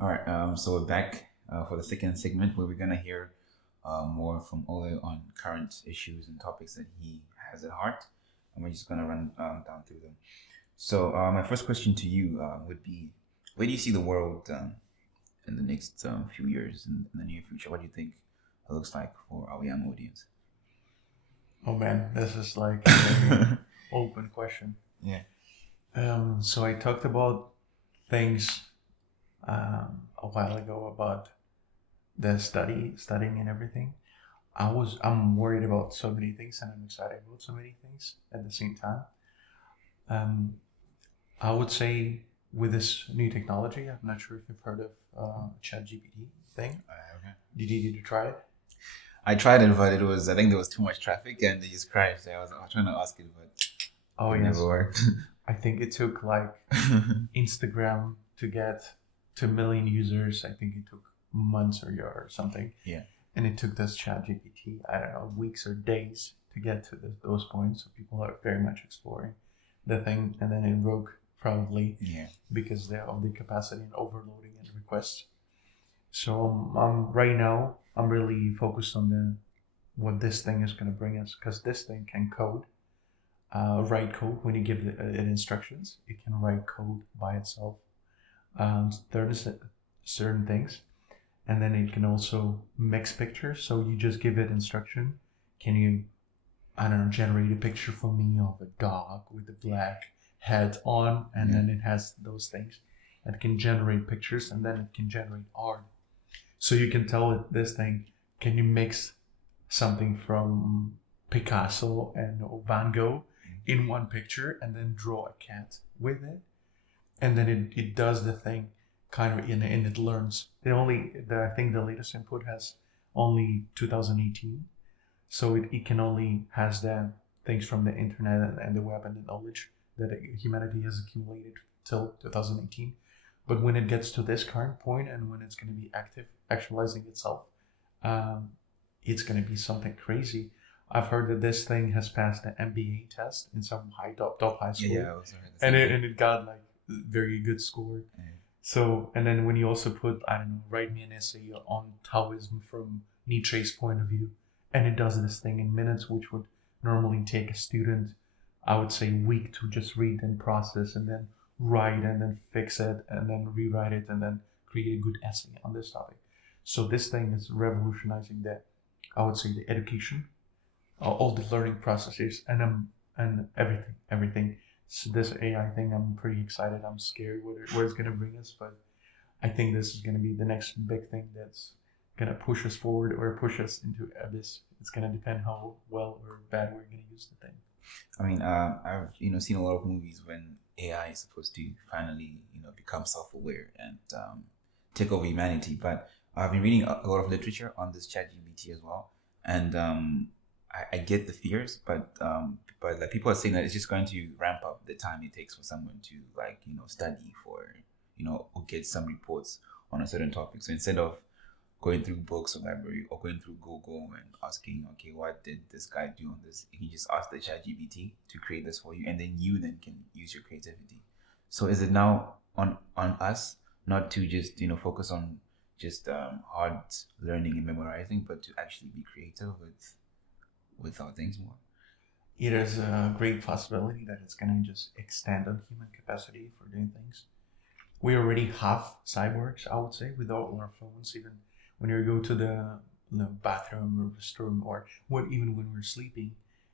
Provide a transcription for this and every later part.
All right, so we're back for the second segment where we're gonna hear more from Ole on current issues and topics that he has at heart, and we're just gonna run down through them. So, my first question to you would be, where do you see the world in the next few years, in the near future? What do you think it looks like for our young audience? Oh man, this is like a very open question. Yeah. So I talked about things a while ago about the studying and everything. I'm worried about so many things and I'm excited about so many things at the same time. Um, I would say with this new technology, I'm not sure if you've heard of ChatGPT thing. Okay. Did you try it? I tried it, but I think there was too much traffic and it just crashed. I was trying to ask it, but Oh it never yes, worked. I think it took like Instagram to get to a million users. I think it took months or something. Yeah. And it took this chat GPT, I don't know, weeks or days to get to those points. So people are very much exploring the thing. And then it broke probably Yeah. because of the capacity and overloading and requests. So right now, I'm really focused on the what this thing is going to bring us because this thing can code, write code when you give it instructions. It can write code by itself, certain things, and then it can also mix pictures. So you just give it instruction. Can you, I don't know, generate a picture for me of a dog with a black hat on, and then it has those things. It can generate pictures, and then it can generate art. So you can tell it this thing. Can you mix something from Picasso and Van Gogh in one picture, and then draw a cat with it? And then it does the thing kind of and it learns. I think the latest input has only 2018, so it can only has the things from the internet and the web and the knowledge that humanity has accumulated till 2018. But when it gets to this current point and when it's going to be actualizing itself, um, it's going to be something crazy. I've heard that this thing has passed the MBA test in some top high school, Yeah, I was heard the and same it thing. and it got like very good score. So, and then when you also put, I don't know, write me an essay on Taoism from Nietzsche's point of view, and it does this thing in minutes, which would normally take a student, I would say, a week to just read and process and then write and then fix it and then rewrite it and then create a good essay on this topic. So this thing is revolutionizing the, I would say, the education, all the learning processes, and everything. So this AI thing, I'm pretty excited. I'm scared where it's gonna bring us, but I think this is gonna be the next big thing that's gonna push us forward or push us into abyss. It's gonna depend how well or bad we're gonna use the thing. I mean, I've seen a lot of movies when AI is supposed to finally become self-aware and take over humanity. But I've been reading a lot of literature on this ChatGPT as well, and I get the fears, but like people are saying that it's just going to ramp up the time it takes for someone to like study for or get some reports on a certain topic. So instead of going through books or library or going through Google and asking, okay, what did this guy do on this? You can just ask the chat GPT to create this for you, and then you then can use your creativity. So is it now on us not to just focus on just hard learning and memorizing, but to actually be creative with our things more? It is a great possibility that it's gonna just extend on human capacity for doing things. We already have cyborgs, I would say, with all our phones. Even when you go to the bathroom or restroom, or even when we're sleeping,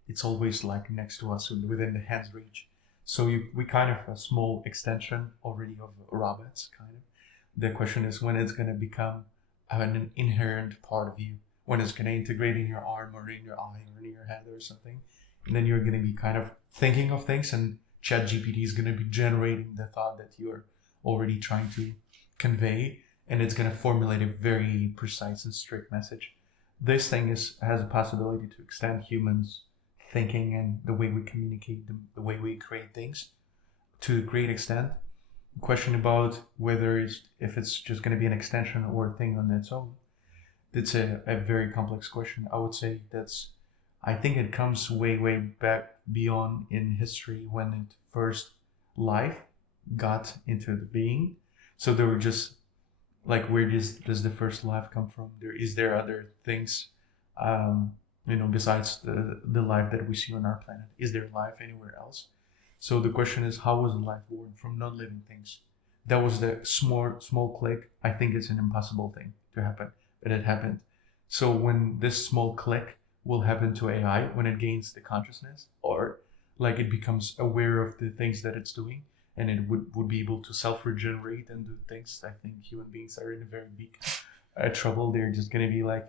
it's always like next to us, within the hand's reach. So we kind of a small extension already of robots, kind of. The question is when it's gonna become an inherent part of you, when it's gonna integrate in your arm or in your eye or in your head or something, and then you're gonna be kind of thinking of things, and ChatGPT is gonna be generating the thought that you're already trying to convey, and it's going to formulate a very precise and strict message. This thing has a possibility to extend humans thinking and the way we communicate, the way we create things to a great extent. Question about whether if it's just going to be an extension or a thing on its own, it's a very complex question. I would say I think it comes way back beyond in history when it first life got into the being. So there were just like where does the first life come from? There other things, besides the life that we see on our planet? Is there life anywhere else? So the question is, how was life born from non-living things? That was the small click. I think it's an impossible thing to happen, but it happened. So when this small click will happen to AI, when it gains the consciousness, or like it becomes aware of the things that it's doing, and it would be able to self-regenerate and do things, I think human beings are in a very big trouble. They're just going to be like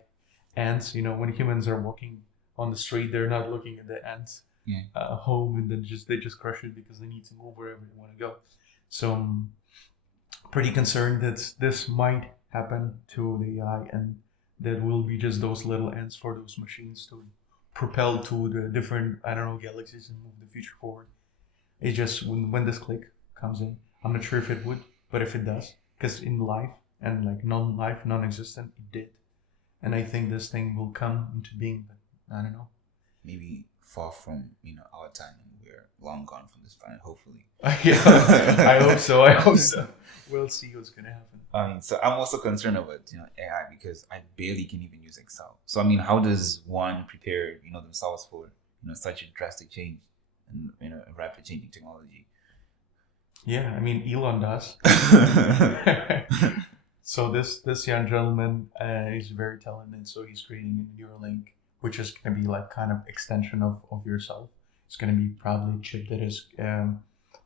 ants. When humans are walking on the street, they're not looking at the ants home, and then they just crush it because they need to move wherever they want to go. So I'm pretty concerned that this might happen to the AI, and that will be just those little ants for those machines to propel to the different, I don't know, galaxies and move the future forward. It's just when this click comes in, I'm not sure if it would, but if it does, because in life and like non-life, non-existent, it did. And I think this thing will come into being, but I don't know. Maybe far from our time, and we're long gone from this planet. Hopefully. Yeah, I hope so. We'll see what's gonna happen. So I'm also concerned about AI because I barely can even use Excel. So how does one prepare themselves for such a drastic change and a rapid changing technology? Yeah, Elon does. So this young gentleman is very talented. So he's creating a Neuralink, which is going to be like kind of extension of yourself. It's going to be probably a chip that is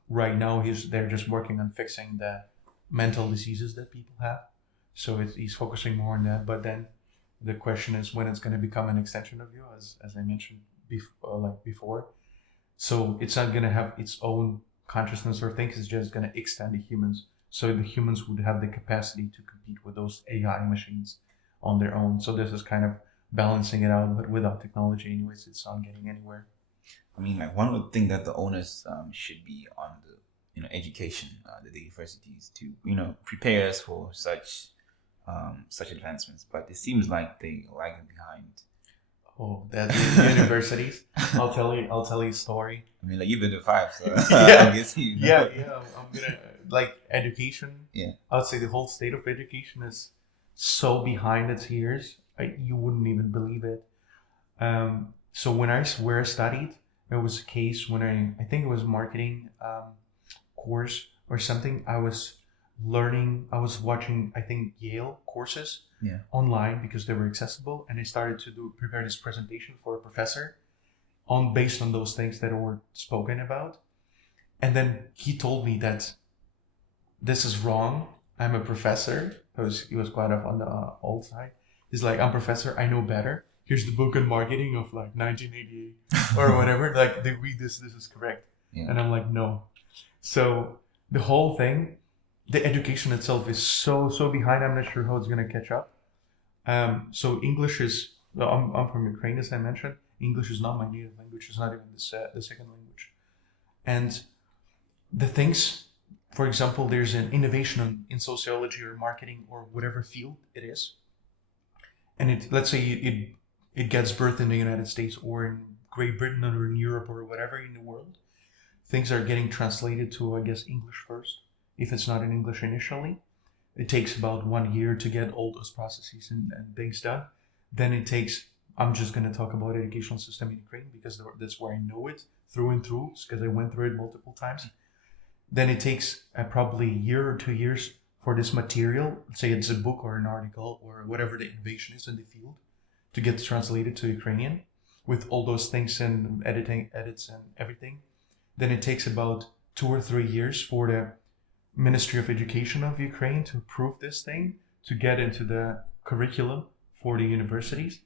right now they're just working on fixing the mental diseases that people have. So he's focusing more on that. But then the question is when it's going to become an extension of you, as I mentioned before. So it's not going to have its own consciousness or things. It's just going to extend the humans. So the humans would have the capacity to compete with those AI machines on their own. So this is kind of balancing it out, but without technology anyways, it's not getting anywhere. One would think that the onus should be on the education, the universities to prepare us for such advancements, but it seems like they lagging behind. Oh, that's universities. I'll tell you a story. You've been to 5, so yeah. I guess Yeah. I'm gonna education. Yeah, I would say the whole state of education is so behind its years. You wouldn't even believe it. So where I studied, there was a case when I think it was marketing course or something. I was watching, I think, Yale courses online because they were accessible, and I started to prepare this presentation for a professor based on those things that were spoken about. And then he told me that this is wrong. I'm a professor. He was quite up on the old side. He's like, I'm professor. I know better. Here's the book on marketing of like 1988 or whatever. Like, they read this. This is correct. Yeah. And I'm like, no. So the whole thing, the education itself is so behind. I'm not sure how it's gonna catch up. So English is. I'm from Ukraine, as I mentioned. English is not my native language. It's not even the second language. And the things, for example, there's an innovation in sociology or marketing or whatever field it is, and let's say it gets birth in the United States or in Great Britain or in Europe or whatever in the world. Things are getting translated to, I guess, English first. If it's not in English initially, it takes about 1 year to get all those processes and things done. Then it takes, I'm just going to talk about educational system in Ukraine because that's where I know it through and through, because I went through it multiple times. Then it takes probably a year or 2 years for this material, say it's a book or an article or whatever the innovation is in the field, to get translated to Ukrainian with all those things and edits and everything. Then it takes about 2 or 3 years for the Ministry of Education of Ukraine to approve this thing, to get into the curriculum for the universities.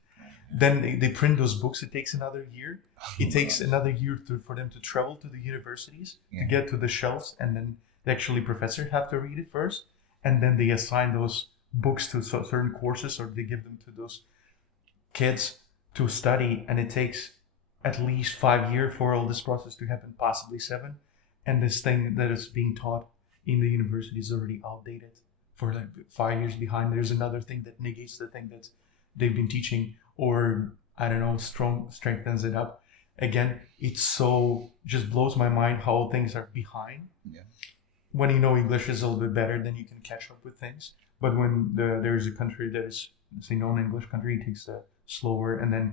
Then they print those books. It takes another year. It takes another year for them to travel to the universities to get to the shelves, and then actually professors have to read it first, and then they assign those books to certain courses, or they give them to those kids to study, and it takes at least 5 years for all this process to happen, possibly 7. And this thing that is being taught in the university is already outdated for like 5 years behind. There's another thing that negates the thing that they've been teaching, or I don't know, strengthens it up. Again, it just blows my mind how things are behind. Yeah. When you know English is a little bit better, then you can catch up with things. But when there's a country that is, say, non-English country, it takes the slower, and then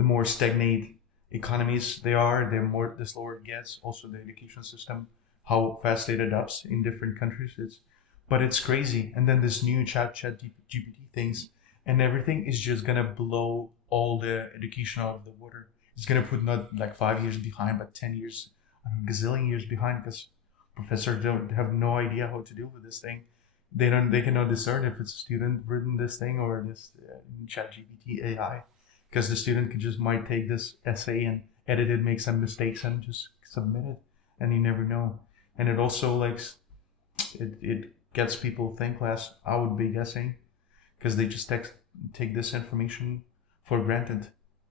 the more stagnate economies they are, the slower it gets. Also, the education system, how fast it adapts in different countries. But it's crazy. And then this new chat GPT things, and everything is just gonna blow all the education out of the water. It's gonna put not like 5 years behind, but 10 years, gazillion years behind, because professors don't have no idea how to deal with this thing. They cannot discern if it's a student written this thing or this chat GPT AI, because the student might take this essay and edit it, make some mistakes, and just submit it, and you never know. And it also like it gets people think less, I would be guessing, because they just take this information for granted.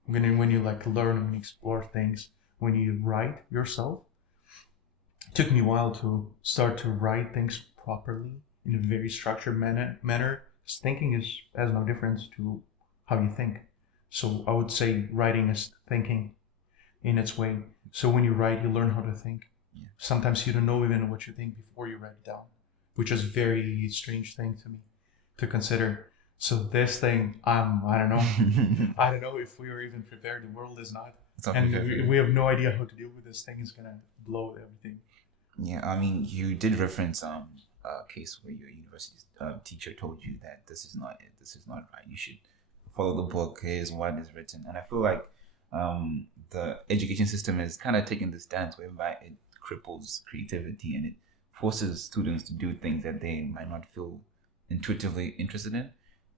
When you like learn and explore things, when you write yourself, it took me a while to start to write things properly in a very structured manner. Because thinking has no difference to how you think. So I would say writing is thinking in its way. So when you write, you learn how to think. Yeah. Sometimes you don't know even what you think before you write it down, which is a very strange thing to me to consider. So this thing, I don't know. I don't know if we were even prepared. The world is not. And we have no idea how to deal with this thing. It's going to blow everything. Yeah, I mean, you did reference a case where your university teacher told you that this is not it, this is not right. You should follow the book. Here's what is written. And I feel like the education system is kind of taking this stance whereby it cripples creativity and it forces students to do things that they might not feel intuitively interested in.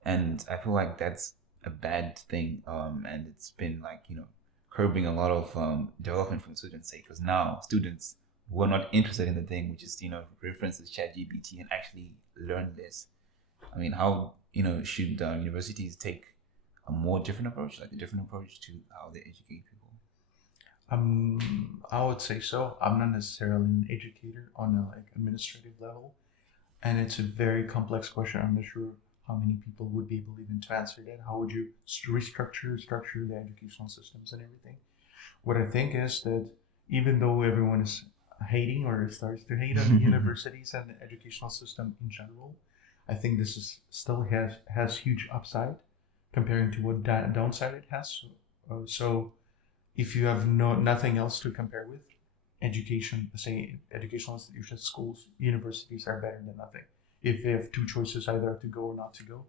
And I feel like that's a bad thing. And it's been like, curbing a lot of development from students' sake, because now students who are not interested in the thing, which is, references ChatGPT and actually learn this. I mean, how, should universities take a more different approach, like a different approach to how they educate people? I would say so. I'm not necessarily an educator on a like administrative level, and it's a very complex question. I'm not sure how many people would be able even to answer that. How would you structure the educational systems and everything? What I think is that even though everyone is hating or starts to hate on the universities and the educational system in general, I think this is still has huge upside comparing to what downside it has. So if you have nothing else to compare with, educational institutions, schools, universities are better than nothing. If they have two choices, either to go or not to go,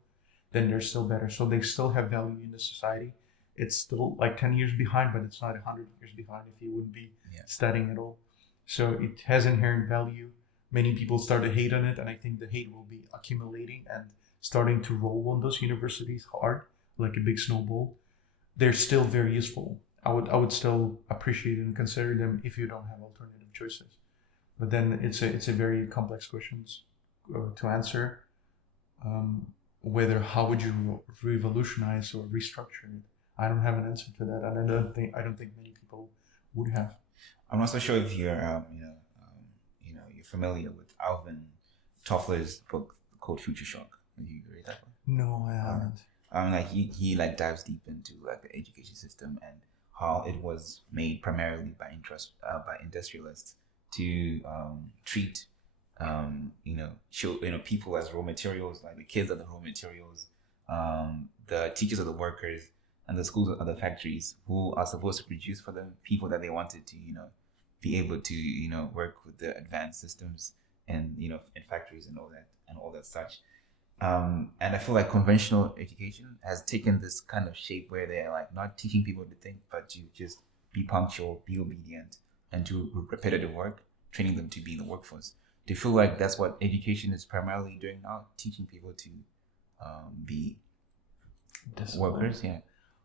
then they're still better. So they still have value in the society. It's still like 10 years behind, but it's not 100 years behind if you wouldn't be studying at all. So it has inherent value. Many people start to hate on it, and I think the hate will be accumulating and starting to roll on those universities hard, like a big snowball. They're still very useful. I would still appreciate and consider them if you don't have alternative choices. But then it's a very complex question to answer. Whether how would you revolutionize or restructure it? I don't have an answer to that, and I don't think many people would have. I'm not so sure if you're you're familiar with Alvin Toffler's book called Future Shock. Have you read that one? No, I haven't. Like he like dives deep into like the education system and how it was made primarily by industrialists to treat people as raw materials, like the kids are the raw materials, the teachers are the workers, and the schools are the factories who are supposed to produce for the people that they wanted to, be able to, work with the advanced systems and, in factories and all that such. And I feel like conventional education has taken this kind of shape where they're like not teaching people to think, but to just be punctual, be obedient, and do repetitive work, training them to be in the workforce. Do you feel like that's what education is primarily doing now, teaching people to be workers? Yeah,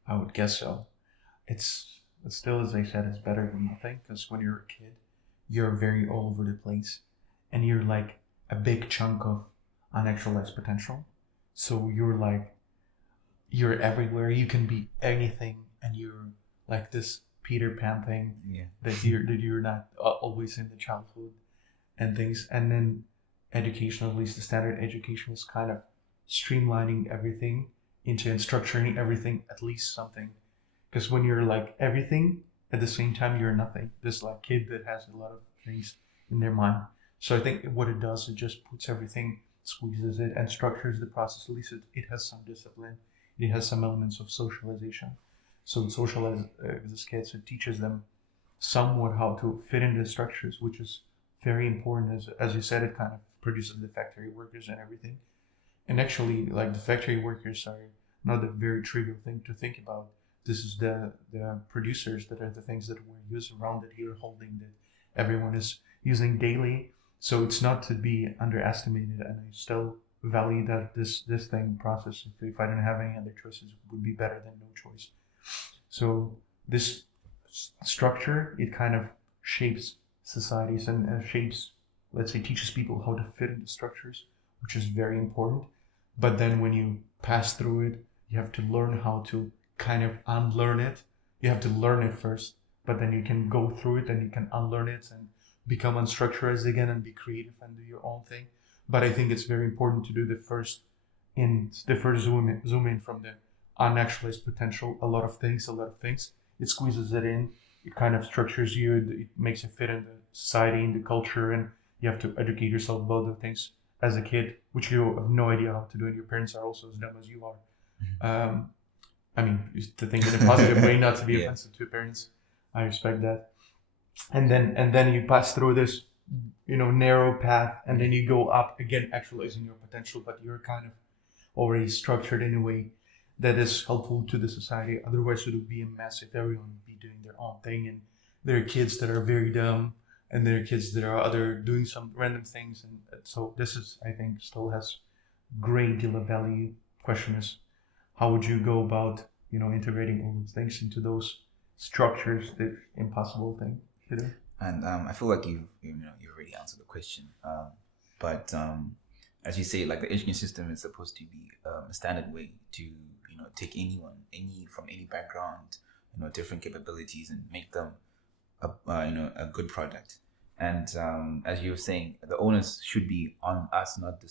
I would guess so. It's still, as I said, it's better than nothing, because when you're a kid, you're very all over the place, and you're like a big chunk of unactualized potential. So you're everywhere. You can be anything, and you're like this Peter Pan thing. Yeah. that you're not always in the childhood and things. And then education, at least the standard education, is kind of streamlining everything into and structuring everything at least something. Because when you're like everything at the same time, you're nothing. This like kid that has a lot of things in their mind. So I think what it does, it just puts everything squeezes it and structures the process. At least it has some discipline. It has some elements of socialization. So it socializes kids. It teaches them somewhat how to fit into structures, which is very important. As you said, it kind of produces the factory workers and everything. And actually, like the factory workers are not a very trivial thing to think about. This is the producers that are the things that we're using around it here, holding that everyone is using daily. So it's not to be underestimated, and I still value that this thing process. If I didn't have any other choices, would be better than no choice. So this structure, it kind of shapes societies and shapes, let's say, teaches people how to fit into structures, which is very important. But then when you pass through it, you have to learn how to kind of unlearn it. You have to learn it first, but then you can go through it and you can unlearn it and become unstructured again and be creative and do your own thing. But I think it's very important to do the first zoom in from the unactualized potential. A lot of things. It squeezes it in. It kind of structures you. It makes you fit in the society, in the culture, and you have to educate yourself about the things as a kid, which you have no idea how to do, and your parents are also as dumb as you are. I mean, to think in a positive way, not to be offensive to your parents. I respect that. And then you pass through this, narrow path, and then you go up again, actualizing your potential, but you're kind of already structured in a way that is helpful to the society. Otherwise, it would be a mess if everyone would be doing their own thing, and there are kids that are very dumb, and there are kids that are doing some random things, and so this is, I think, still has great deal of value. Question is, how would you go about, integrating all those things into those structures? The impossible thing, And I feel like you already answered the question. But as you say, like the education system is supposed to be a standard way to take anyone, from any background, different capabilities, and make them a good product. And as you were saying, the onus should be on us, not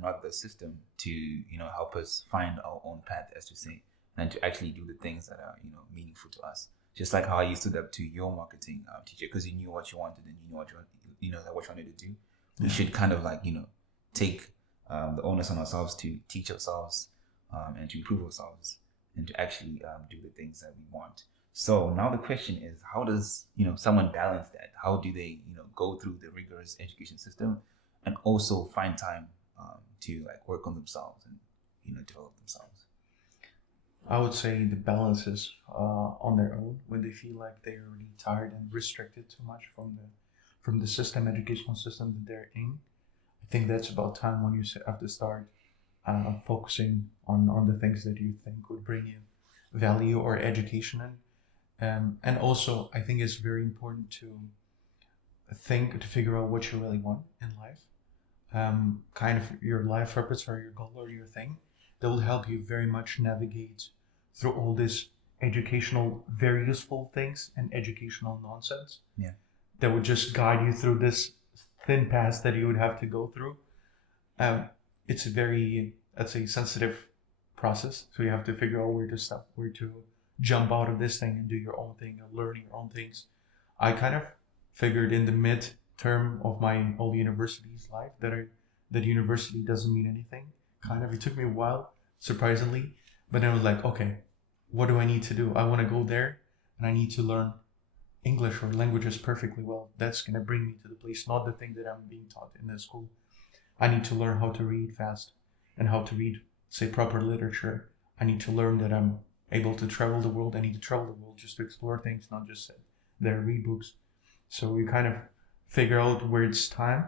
not the system, to help us find our own path, as to say, and to actually do the things that are meaningful to us. Just like how you stood up to your marketing teacher because you knew what you wanted and you knew what you wanted to do. Yeah. We should kind of take the onus on ourselves to teach ourselves and to improve ourselves and to actually do the things that we want. So now the question is, how does someone balance that? How do they go through the rigorous education system and also find time to work on themselves and develop themselves? I would say the balance is on their own when they feel like they're really tired and restricted too much from the educational system that they're in. I think that's about time when you have to start focusing on the things that you think would bring you value or education in. And also, I think it's very important to figure out what you really want in life. Kind of your life purpose or your goal or your thing that will help you very much navigate through all this educational, very useful things and educational nonsense. Yeah. That would just guide you through this thin path that you would have to go through. It's a very, let's say, sensitive process. So you have to figure out where to stop, where to jump out of this thing and do your own thing and learn your own things. I kind of figured in the mid-term of my whole university's life that university doesn't mean anything. Kind of, it took me a while, surprisingly, but then I was like, okay, what do I need to do? I want to go there and I need to learn English or languages perfectly well. That's going to bring me to the place, not the thing that I'm being taught in the school. I need to learn how to read fast and how to read, say, proper literature. I need to learn that I'm able to travel the world. I need to travel the world just to explore things, not just sit there and read books. So you kind of figure out where it's time,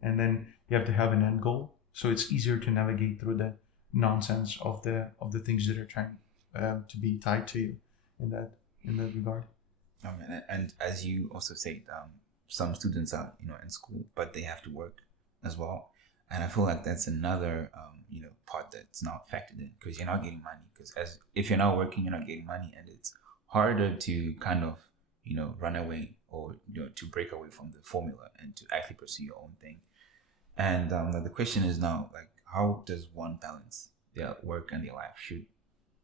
and then you have to have an end goal. So it's easier to navigate through the nonsense of the things that are trying to be tied to you in that regard. And as you also said, some students are in school, but they have to work as well. And I feel like that's another part that's not factored in, because you're not getting money. Because if you're not working, you're not getting money, and it's harder to kind of run away or to break away from the formula and to actually pursue your own thing. And the question is now, how does one balance their work and their life?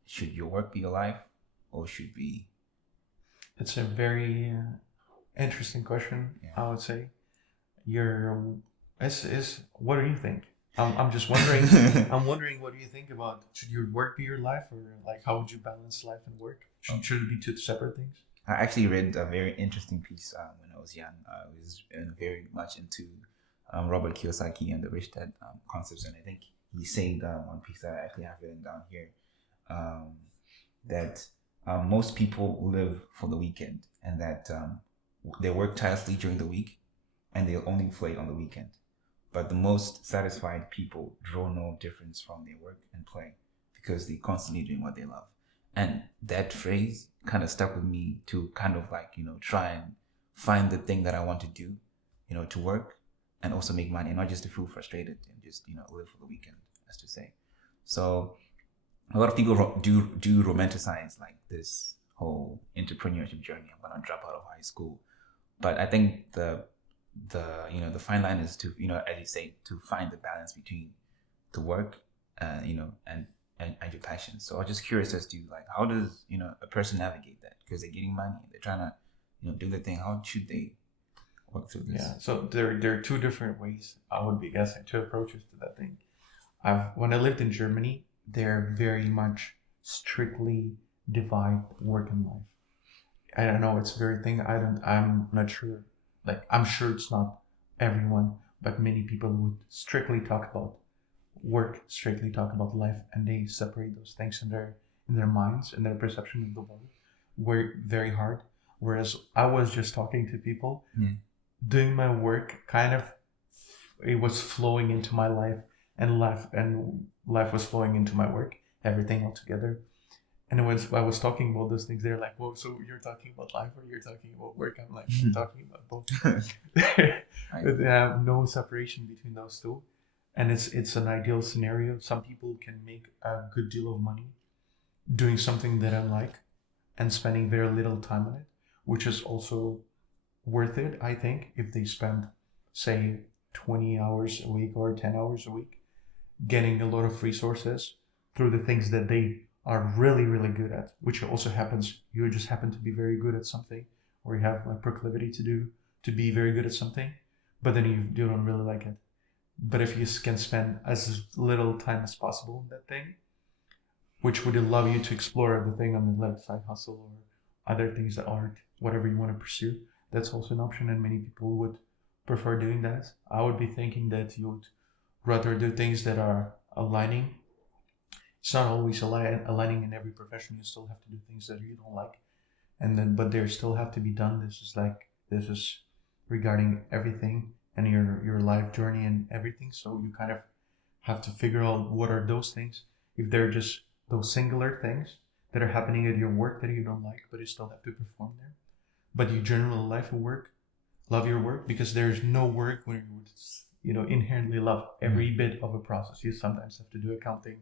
Should your work be your life, or should be? It's a very interesting question. Yeah. I would say. What do you think? I'm just wondering. I'm wondering, what do you think about, should your work be your life, or like how would you balance life and work? Should it be two separate things? I actually read a very interesting piece when I was young. I was very much into Robert Kiyosaki and the rich dad concepts, and I think he said one piece that I actually have written down here, um, that most people live for the weekend, and that they work tirelessly during the week, and they only play on the weekend. But the most satisfied people draw no difference from their work and play because they're constantly doing what they love. And that phrase kind of stuck with me to kind of like, try and find the thing that I want to do, to work and also make money, and not just to feel frustrated and just, live for the weekend, as to say. So a lot of people do romanticize like this whole entrepreneurship journey. I'm going to drop out of high school. But I think the fine line is to, as you say, to find the balance between the work, and your passion. So I was just curious as to like, how does a person navigate that, because they're getting money, they're trying to do their thing. How should they work through this? Yeah. So there are two different ways, I would be guessing, two approaches to that thing. When I lived in Germany, they're very much strictly divide work and life. I don't know, it's a very thing. I'm not sure. Like, I'm sure it's not everyone, but many people would strictly talk about work, strictly talk about life, and they separate those things in their minds and their perception of the world. Work very hard. Whereas I was just talking to people, doing my work, kind of, it was flowing into my life, and life was flowing into my work, everything all together. And when I was talking about those things, they're like, "Whoa, so you're talking about life or you're talking about work?" I'm like, "I'm talking about both." But they have no separation between those two, and it's an ideal scenario. Some people can make a good deal of money doing something that I like and spending very little time on it, which is also worth it, I think, if they spend, say, 20 hours a week or 10 hours a week getting a lot of resources through the things that they are really, really good at, which also happens. You just happen to be very good at something, or you have like proclivity to be very good at something, but then you don't really like it. But if you can spend as little time as possible in that thing, which would allow you to explore the thing on the like side hustle or other things, that art, whatever you want to pursue, that's also an option, and many people would prefer doing that. I would be thinking that you would rather do things that are aligning. It's not always aligning in every profession. You still have to do things that you don't like, but they still have to be done. This is regarding everything and your life journey and everything. So you kind of have to figure out what are those things. If they're just those singular things that are happening at your work that you don't like, but you still have to perform there. But you generally love your work, because there's no work where you would inherently love every bit of a process. You sometimes have to do accounting,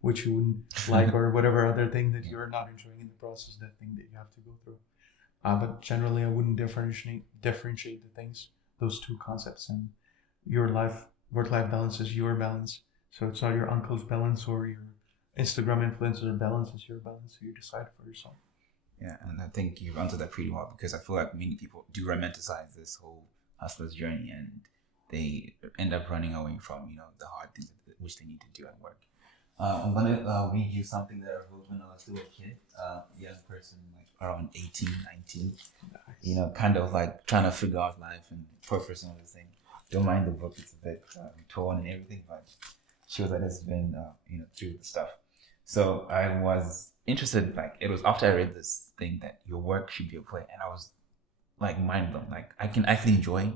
which you wouldn't like, or whatever other thing that you're not enjoying in the process, that thing that you have to go through. But generally, I wouldn't differentiate the things, those two concepts. And your work-life balance is your balance. So it's not your uncle's balance or your Instagram influencer balance. It's your balance. So you decide for yourself. Yeah, and I think you've answered that pretty well, because I feel like many people do romanticize this whole hustler's journey, and they end up running away from the hard things which they need to do at work. I'm gonna read you something that I wrote when I was still a kid, young person, like around 18, 19. Nice. Kind of like trying to figure out life and purpose and everything. Don't mind the book; it's a bit torn and everything, but shows that it's been through the stuff. So I was interested, like it was after I read this thing that your work should be a play, and I was like mind blown. Like I can actually enjoy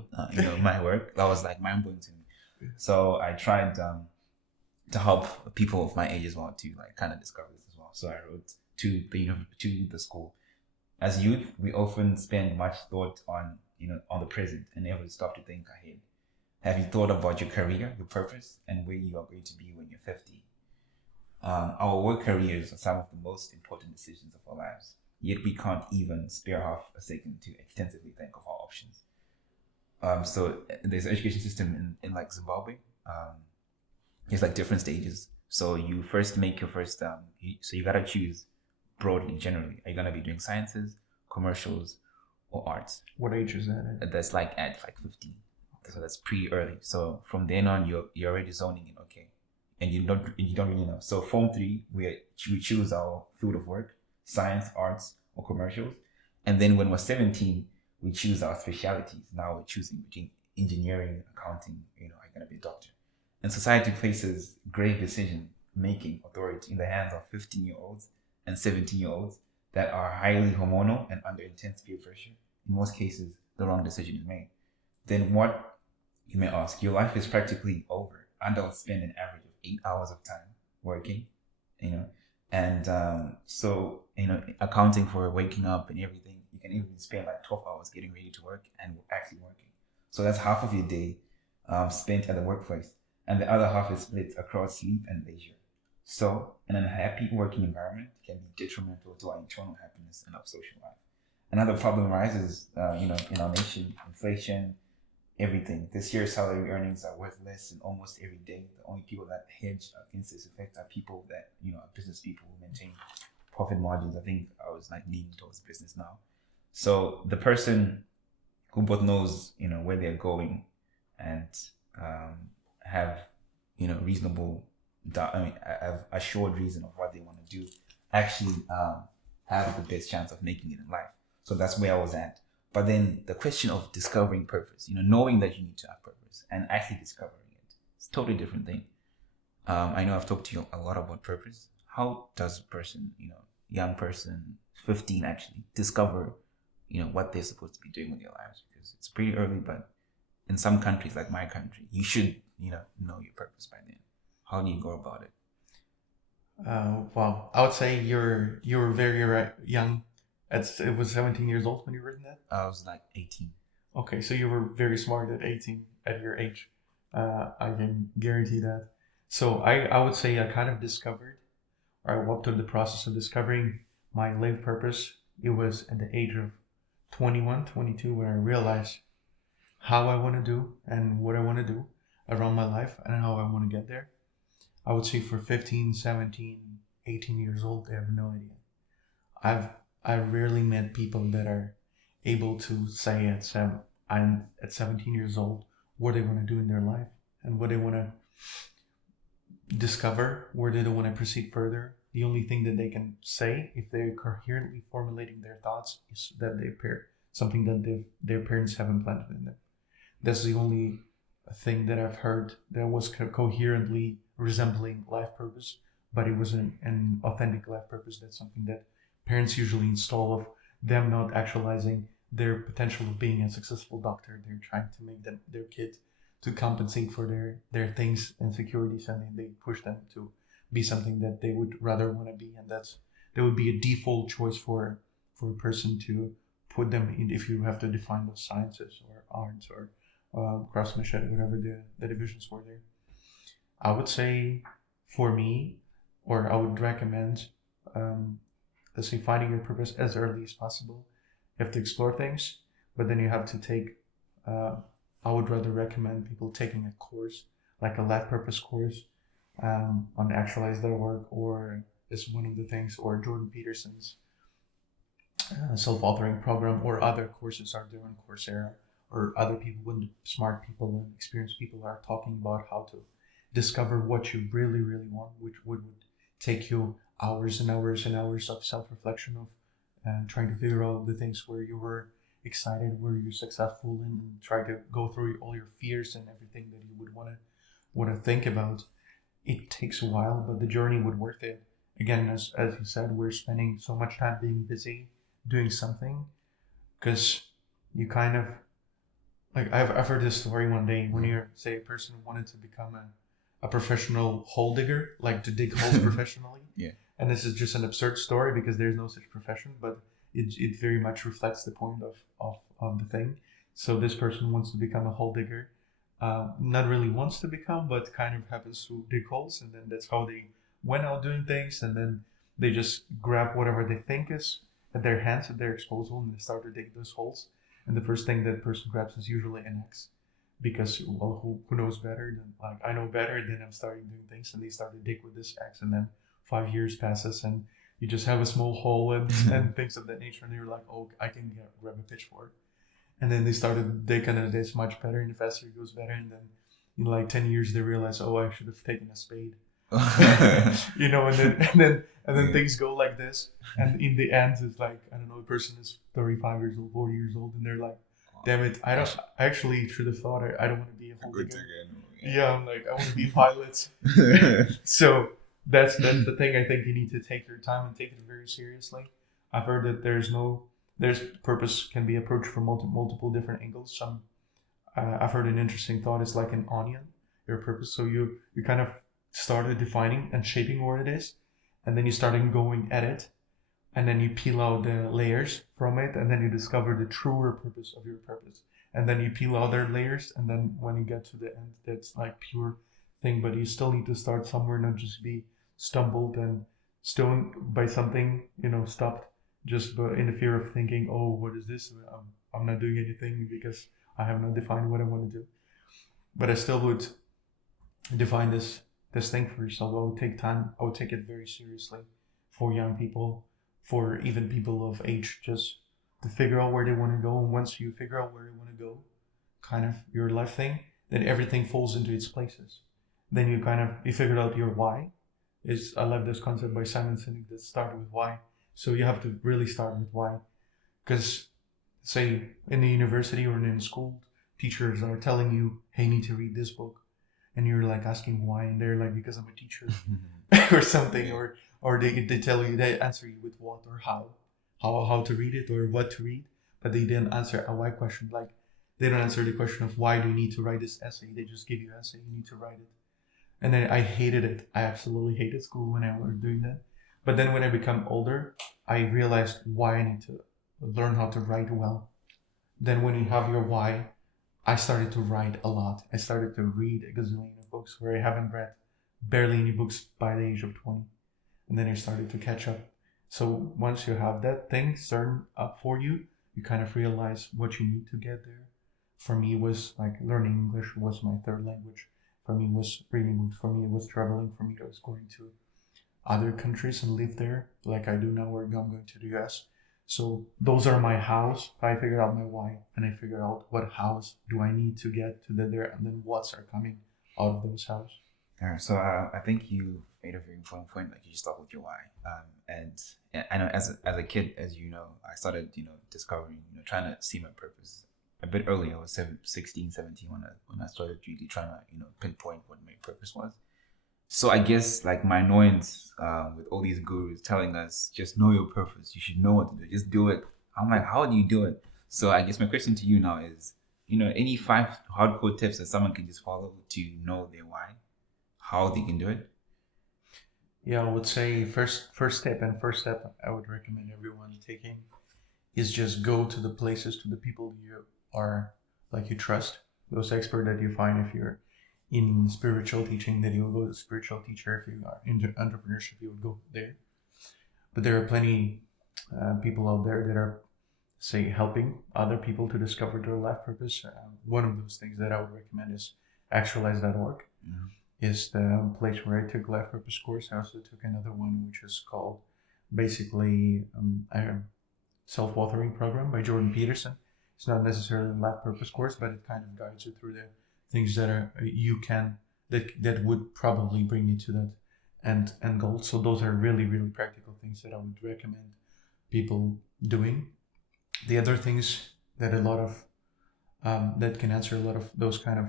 my work. That was like mind blowing to me. So I tried to help people of my age as well to like kind of discover this as well. So I wrote to the school. As youth, we often spend much thought on the present and never stop to think ahead. Have you thought about your career, your purpose, and where you are going to be when you're 50? Our work careers are some of the most important decisions of our lives, yet we can't even spare half a second to extensively think of our options. So there's an education system in like Zimbabwe. It's like different stages. So you first make your first, so you gotta choose broadly, generally. Are you gonna be doing sciences, commercials, or arts? What age is that at? That's like at like 15. So that's pretty early. So from then on, you're already zoning in, okay, and you don't really know. So Form 3, we choose our field of work, science, arts, or commercials, and then when we're 17, we choose our specialities. Now we're choosing between engineering, accounting. I'm gonna be a doctor. And society places grave decision making authority in the hands of 15-year-olds and 17-year-olds that are highly hormonal and under intense peer pressure. In most cases, the wrong decision is made. Then what, you may ask, your life is practically over. Adults spend an average of 8 hours of time working, and accounting for waking up and everything, you can even spend like 12 hours getting ready to work and actually working. So that's half of your day spent at the workplace, and the other half is split across sleep and leisure. So an unhappy working environment can be detrimental to our internal happiness and our social life. Another problem arises, in our nation: inflation, everything. This year's salary earnings are worth less in almost every day. The only people that hedge against this effect are people that, are business people who maintain profit margins. I think I was like leaning towards business now. So the person who both knows, where they're going and have, reasonable, have assured reason of what they want to do, actually have the best chance of making it in life. So that's where I was at. But then the question of discovering purpose, knowing that you need to have purpose and actually discovering it, it's a totally different thing. I know I've talked to you a lot about purpose. How does a person, young person, 15 actually, discover, what they're supposed to be doing with their lives? Because it's pretty early, but in some countries, like my country, you should, know your purpose by then. How do you go about it? Well, I would say you're very young. It was 17 years old when you written that? I was like 18. Okay, so you were very smart at 18 at your age. I can guarantee that. So I would say I kind of discovered, or I walked through the process of discovering my life purpose. It was at the age of 21, 22 when I realized how I want to do and what I want to do around my life and how I want to get there. I would say for 15, 17, 18 years old, they have no idea. I've rarely met people that are able to say I'm at 17 years old what they want to do in their life and what they want to discover, where they don't want to proceed further. The only thing that they can say, if they're coherently formulating their thoughts, is that something that their parents have implanted in them. That's the only thing that I've heard that was coherently resembling life purpose, but it was an authentic life purpose. That's something that parents usually install of them not actualizing their potential of being a successful doctor. They're trying to make their kid to compensate for their things and securities, and they push them to be something that they would rather want to be, and that would be a default choice for a person to put them in, if you have to define those sciences or arts or craftsmanship, whatever the divisions were there. I would say for me, or I would recommend, let's say, finding your purpose as early as possible. You have to explore things, but then you have to take, I would rather recommend people taking a course, like a life purpose course, on actualize their work, or is one of the things, or Jordan Peterson's self-authoring program, or other courses are there on Coursera, or other people, when smart people and experienced people are talking about how to discover what you really, really want, which would take you hours and hours and hours of self-reflection of trying to figure out the things where you were excited, where you're successful in, and try to go through all your fears and everything that you would want to think about. It takes a while, but the journey would worth it. Again, as you said, we're spending so much time being busy doing something, because you kind of, like, I've heard this story one day, when you're, say, a person wanted to become a professional hole digger, like to dig holes professionally. Yeah. And this is just an absurd story because there's no such profession, but it very much reflects the point of the thing. So this person wants to become a hole digger. Not really wants to become, but kind of happens to dig holes, and then that's how they went out doing things, and then they just grab whatever they think is at their hands, at their disposal, and they start to dig those holes. And the first thing that person grabs is usually an axe, because, well, who knows better than, like, I know better, then I'm starting doing things, and they start to dig with this axe, and then 5 years passes, and you just have a small hole and things of that nature, and you're like, oh, I can grab a pitchfork. and then they kind of it's much better, and the faster it goes better, and then in like 10 years they realize, oh, I should have taken a spade. You know, and then things go like this, and in the end it's like, I don't know, the person is 35 years old, 40 years old, and they're like, damn it, I actually should have thought I don't want to be a hooligan. Yeah, I'm like, I want to be a pilot. So that's the thing. I think you need to take your time and take it very seriously. I've heard that there's purpose can be approached from multiple different angles. I've heard an interesting thought is like an onion, your purpose. So you kind of started defining and shaping what it is, and then you started going at it, and then you peel out the layers from it, and then you discover the truer purpose of your purpose, and then you peel other layers, and then when you get to the end, that's like pure thing. But you still need to start somewhere, not just be stumbled and stoned by something, stopped just in the fear of thinking, oh, what is this? I'm not doing anything because I have not defined what I want to do. But I still would define this thing first. So I would take time. I would take it very seriously for young people, for even people of age, just to figure out where they want to go. And once you figure out where you want to go, kind of your life thing, then everything falls into its places. Then you figured out your why. I love this concept by Simon Sinek that started with why. So you have to really start with why. Because say in the university or in school, teachers are telling you, hey, you need to read this book. And you're like asking why, and they're like, because I'm a teacher or something, or they tell you, they answer you with what or how to read it or what to read, but they didn't answer a why question. Like they don't answer the question of why do you need to write this essay. They just give you an essay, you need to write it. And then I hated it. I absolutely hated school when I was doing that. But then when I become older, I realized why I need to learn how to write well. Then when you have your why, I started to write a lot. I started to read a gazillion of books where I haven't read barely any books by the age of 20. And then I started to catch up. So once you have that thing certain up for you, you kind of realize what you need to get there. For me, it was like learning English was my third language. For me, it was reading books. For me, it was traveling. For me, it was going to other countries and live there, like I do now, where I'm going to the US. So those are my hows. I figured out my why, and I figured out what hows do I need to get to there, and then what's are coming out of those hows. Yeah, so I think you made a very important point. Like you start with your why, and I know as a kid, as you know, I started discovering, trying to see my purpose a bit earlier. I was 16, 17 when I started really trying to pinpoint what my purpose was. So I guess like my annoyance with all these gurus telling us just know your purpose, you should know what to do, just do it. I'm like, how do you do it? So I guess my question to you now is, any 5 hardcore tips that someone can just follow to know their why, how they can do it? Yeah, I would say first step I would recommend everyone taking is just go to the places, to the people you are like you trust, those experts that you find. If you're in spiritual teaching, then you will go to a spiritual teacher. If you are in entrepreneurship, you would go there. But there are plenty people out there that are, say, helping other people to discover their life purpose. One of those things that I would recommend is actualize.org. Mm-hmm. Is the place where I took life purpose course. I also took another one which is called basically a self-authoring program by Jordan Peterson. It's not necessarily a life purpose course, but it kind of guides you through the things that are that would probably bring you to that end goal. So those are really, really practical things that I would recommend people doing. The other things that a lot of that can answer a lot of those kind of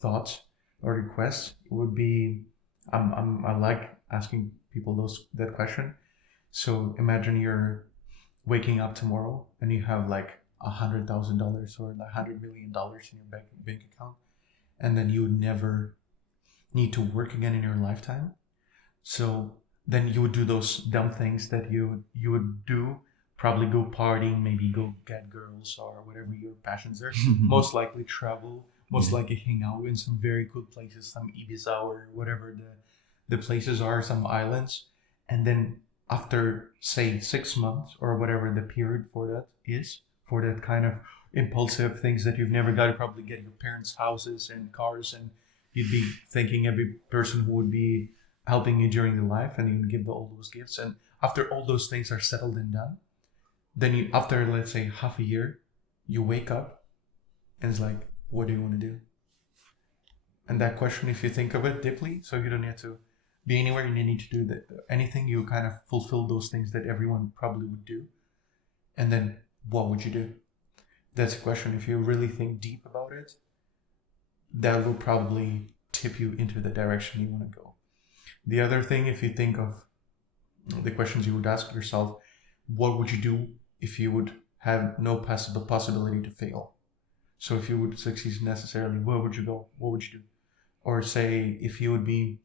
thoughts or requests would be, I like asking people that question. So imagine you're waking up tomorrow and you have like $100,000 or $100 million in your bank account, and then you would never need to work again in your lifetime. So then you would do those dumb things that you would do, probably go partying, maybe go get girls or whatever your passions are. Most likely travel, most likely hang out in some very cool places, some Ibiza or whatever the places are, some islands. And then after, say, 6 months or whatever the period for that is, for that kind of impulsive things that you've never got, to probably get your parents' houses and cars, and you'd be thanking every person who would be helping you during your life, and you'd give all those gifts. And after all those things are settled and done, then you, after let's say half a year, you wake up and it's like, what do you want to do? And that question, if you think of it deeply, so you don't need to be anywhere, you need to do anything, you kind of fulfill those things that everyone probably would do. And then what would you do? That's a question. If you really think deep about it, that will probably tip you into the direction you want to go. The other thing, if you think of the questions you would ask yourself, what would you do if you would have no possibility to fail? So if you would succeed necessarily, where would you go? What would you do? Or say, if you would be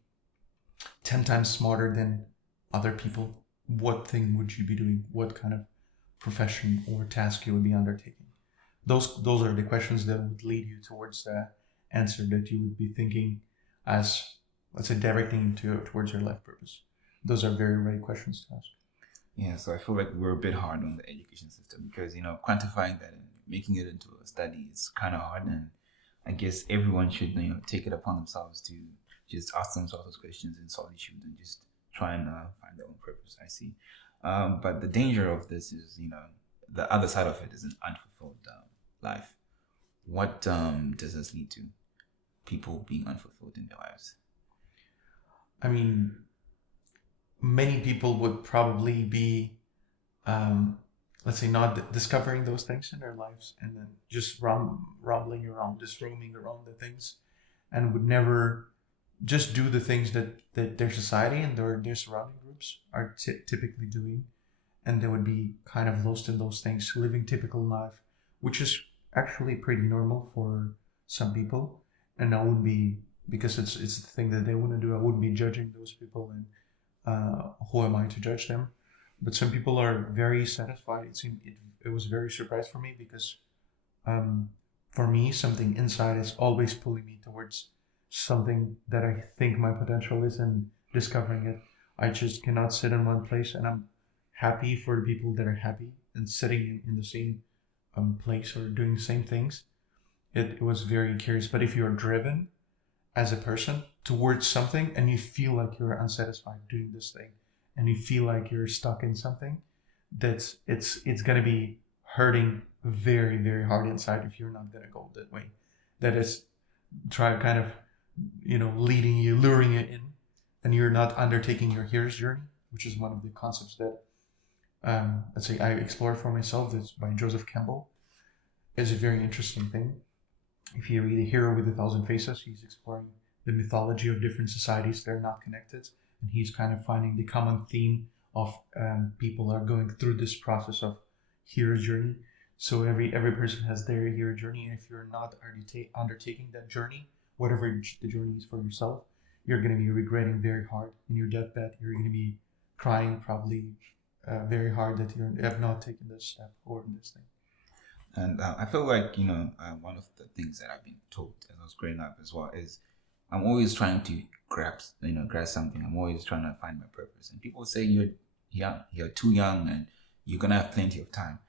10 times smarter than other people, what thing would you be doing? What kind of profession or task you would be undertaking? Those are the questions that would lead you towards the answer that you would be thinking as, let's say, directing towards your life purpose. Those are very right questions to ask. Yeah, so I feel like we're a bit hard on the education system because, quantifying that and making it into a study is kind of hard. And I guess everyone should, take it upon themselves to just ask themselves those questions in solitude and just try and find their own purpose. I see. But the danger of this is, the other side of it is an unfulfilled life. What does this lead to? People being unfulfilled in their lives. I mean, many people would probably be, let's say, not discovering those things in their lives, and then just roaming around the things, and would never just do the things that their society and their surrounding groups are typically doing, and they would be kind of lost in those things, living typical life, which is actually pretty normal for some people. And I wouldn't be, because it's the thing that they want to do, I wouldn't be judging those people, and who am I to judge them? But some people are very satisfied. It was very surprised for me, because for me, something inside is always pulling me towards something that I think my potential is, and discovering it. I just cannot sit in one place, and I'm happy for the people that are happy and sitting in the same place or doing the same things. It was very curious. But if you're driven as a person towards something, and you feel like you're unsatisfied doing this thing, and you feel like you're stuck in something, it's going to be hurting very, very hard inside if you're not going to go that way. That is try kind of, luring you in, and you're not undertaking your hero's journey, which is one of the concepts that, let's say, I explored for myself. That's by Joseph Campbell. It's a very interesting thing. If you read A Hero with a Thousand Faces, he's exploring the mythology of different societies that are not connected, and he's kind of finding the common theme of people are going through this process of hero journey. So every person has their hero journey, and if you're not undertaking that journey, whatever the journey is for yourself, you're going to be regretting very hard in your deathbed. You're going to be crying probably very hard that you have not taken this step or this thing. And I feel like, one of the things that I've been told as I was growing up as well is I'm always trying to grasp something. I'm always trying to find my purpose. And people say you're young, you're too young, and you're going to have plenty of time.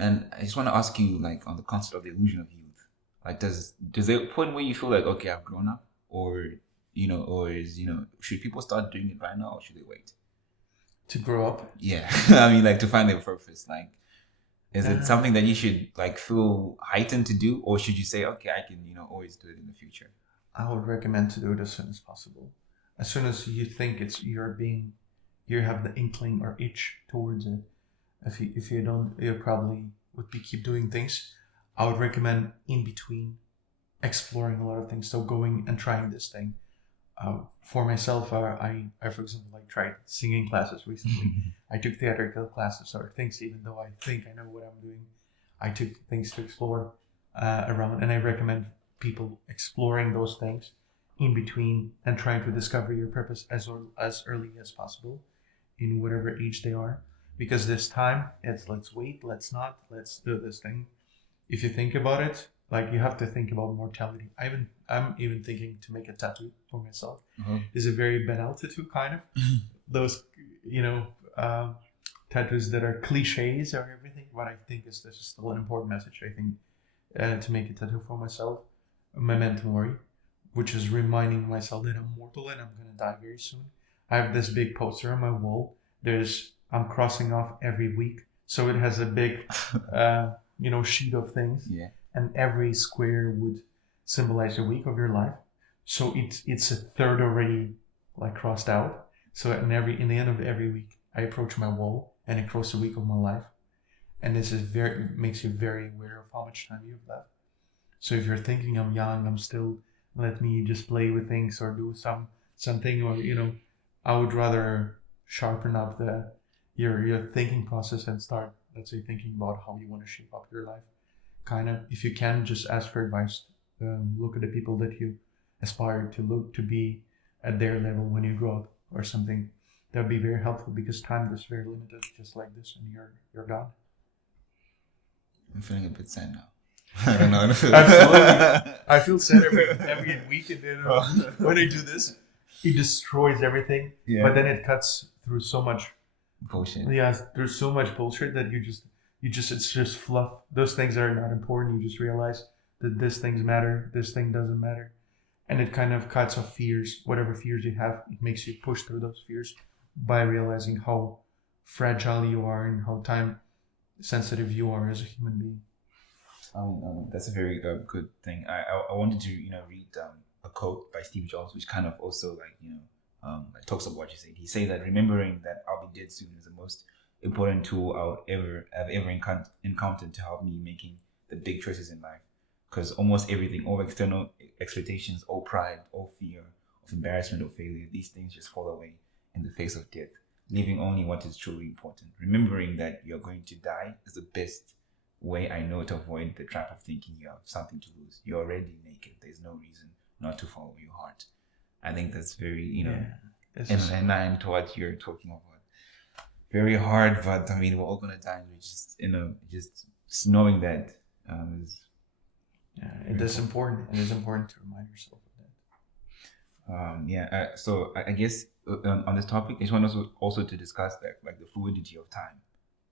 And I just want to ask you, like, on the concept of the illusion of youth, like, does there a point where you feel like, okay, I've grown up, or should people start doing it right now, or should they wait? To grow up? Yeah. I mean, like, to find their purpose, like, is it something that you should like feel heightened to do, or should you say, okay, I can, always do it in the future? I would recommend to do it as soon as possible. As soon as you think you have the inkling or itch towards it. If you don't, you probably would keep doing things. I would recommend in between exploring a lot of things. So going and trying this thing. For myself, I for example, like tried singing classes recently. I took theatrical classes or things, even though I think I know what I'm doing. I took things to explore around, and I recommend people exploring those things in between and trying to discover your purpose as early as possible in whatever age they are. Because this time, it's let's wait, let's do this thing. If you think about it, like you have to think about mortality. I'm even thinking to make a tattoo for myself. It's a very banal tattoo, kind of. Those, tattoos that are cliches or everything. But I think this is still an important message. I think to make a tattoo for myself, memento mori, which is reminding myself that I'm mortal and I'm gonna die very soon. I have this big poster on my wall. I'm crossing off every week, so it has a big, sheet of things. Yeah. and every square would symbolize a week of your life. So it's a third already like crossed out. So in the end of every week, I approach my wall and it crosses a week of my life, and this is very makes you very aware of how much time you have left. So if you're thinking I'm young, I'm still let me just play with things or do something, or I would rather sharpen up the your thinking process and start, let's say, thinking about how you want to shape up your life. Kind of, if you can, just ask for advice. Look at the people that you aspire to look to be at their level when you grow up or something. That would be very helpful because time is very limited, just like this, and you're gone. I'm feeling a bit sad now. I don't know. Absolutely. I feel sad every week, and then when I do this, it destroys everything. Yeah. But then it cuts through so much bullshit. Yeah, there's so much bullshit that you just it's just fluff. Those things are not important. You just realize that this things matter, this thing doesn't matter, and it kind of cuts off fears. Whatever fears you have, it makes you push through those fears by realizing how fragile you are and how time sensitive you are as a human being. That's a very good thing. I wanted to read a quote by Steve Jobs, which kind of also like talks about what you said. He said that remembering that I'll be dead soon is the most important tool I've ever encountered to help me making the big choices in life. Because almost everything, all external expectations, all pride, all fear of embarrassment or failure, these things just fall away in the face of death, leaving only what is truly important. Remembering that you're going to die is the best way I know to avoid the trap of thinking you have something to lose. You're already naked. There's no reason not to follow your heart. I think that's very, in line to what you're talking about. Very hard, but I mean, we're all gonna die. We just, just knowing that is. Yeah, it is important. It is important to remind yourself of that. So I guess on this topic, I just want us also to discuss that, like the fluidity of time,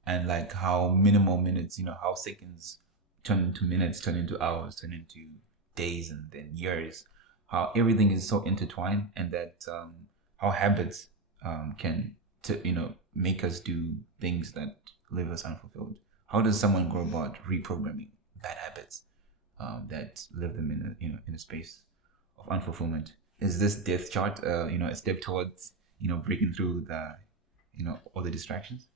and like how minimal minutes, how seconds turn into minutes, turn into hours, turn into days, and then years. How everything is so intertwined, and that how habits can make us do things that leave us unfulfilled. How does someone go about reprogramming bad habits that leave them in a space of unfulfillment? Is this death chart a step towards breaking through the all the distractions?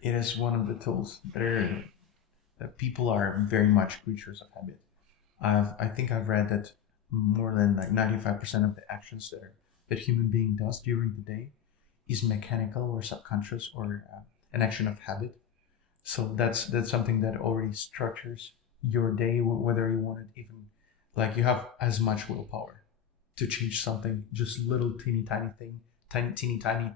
It is one of the tools that people are very much creatures of habit. I think I've read that more than like 95% of the actions that human being does during the day is mechanical or subconscious or an action of habit. So that's something that already structures your day, whether you want it even like you have as much willpower to change something, just little teeny tiny thing, teeny tiny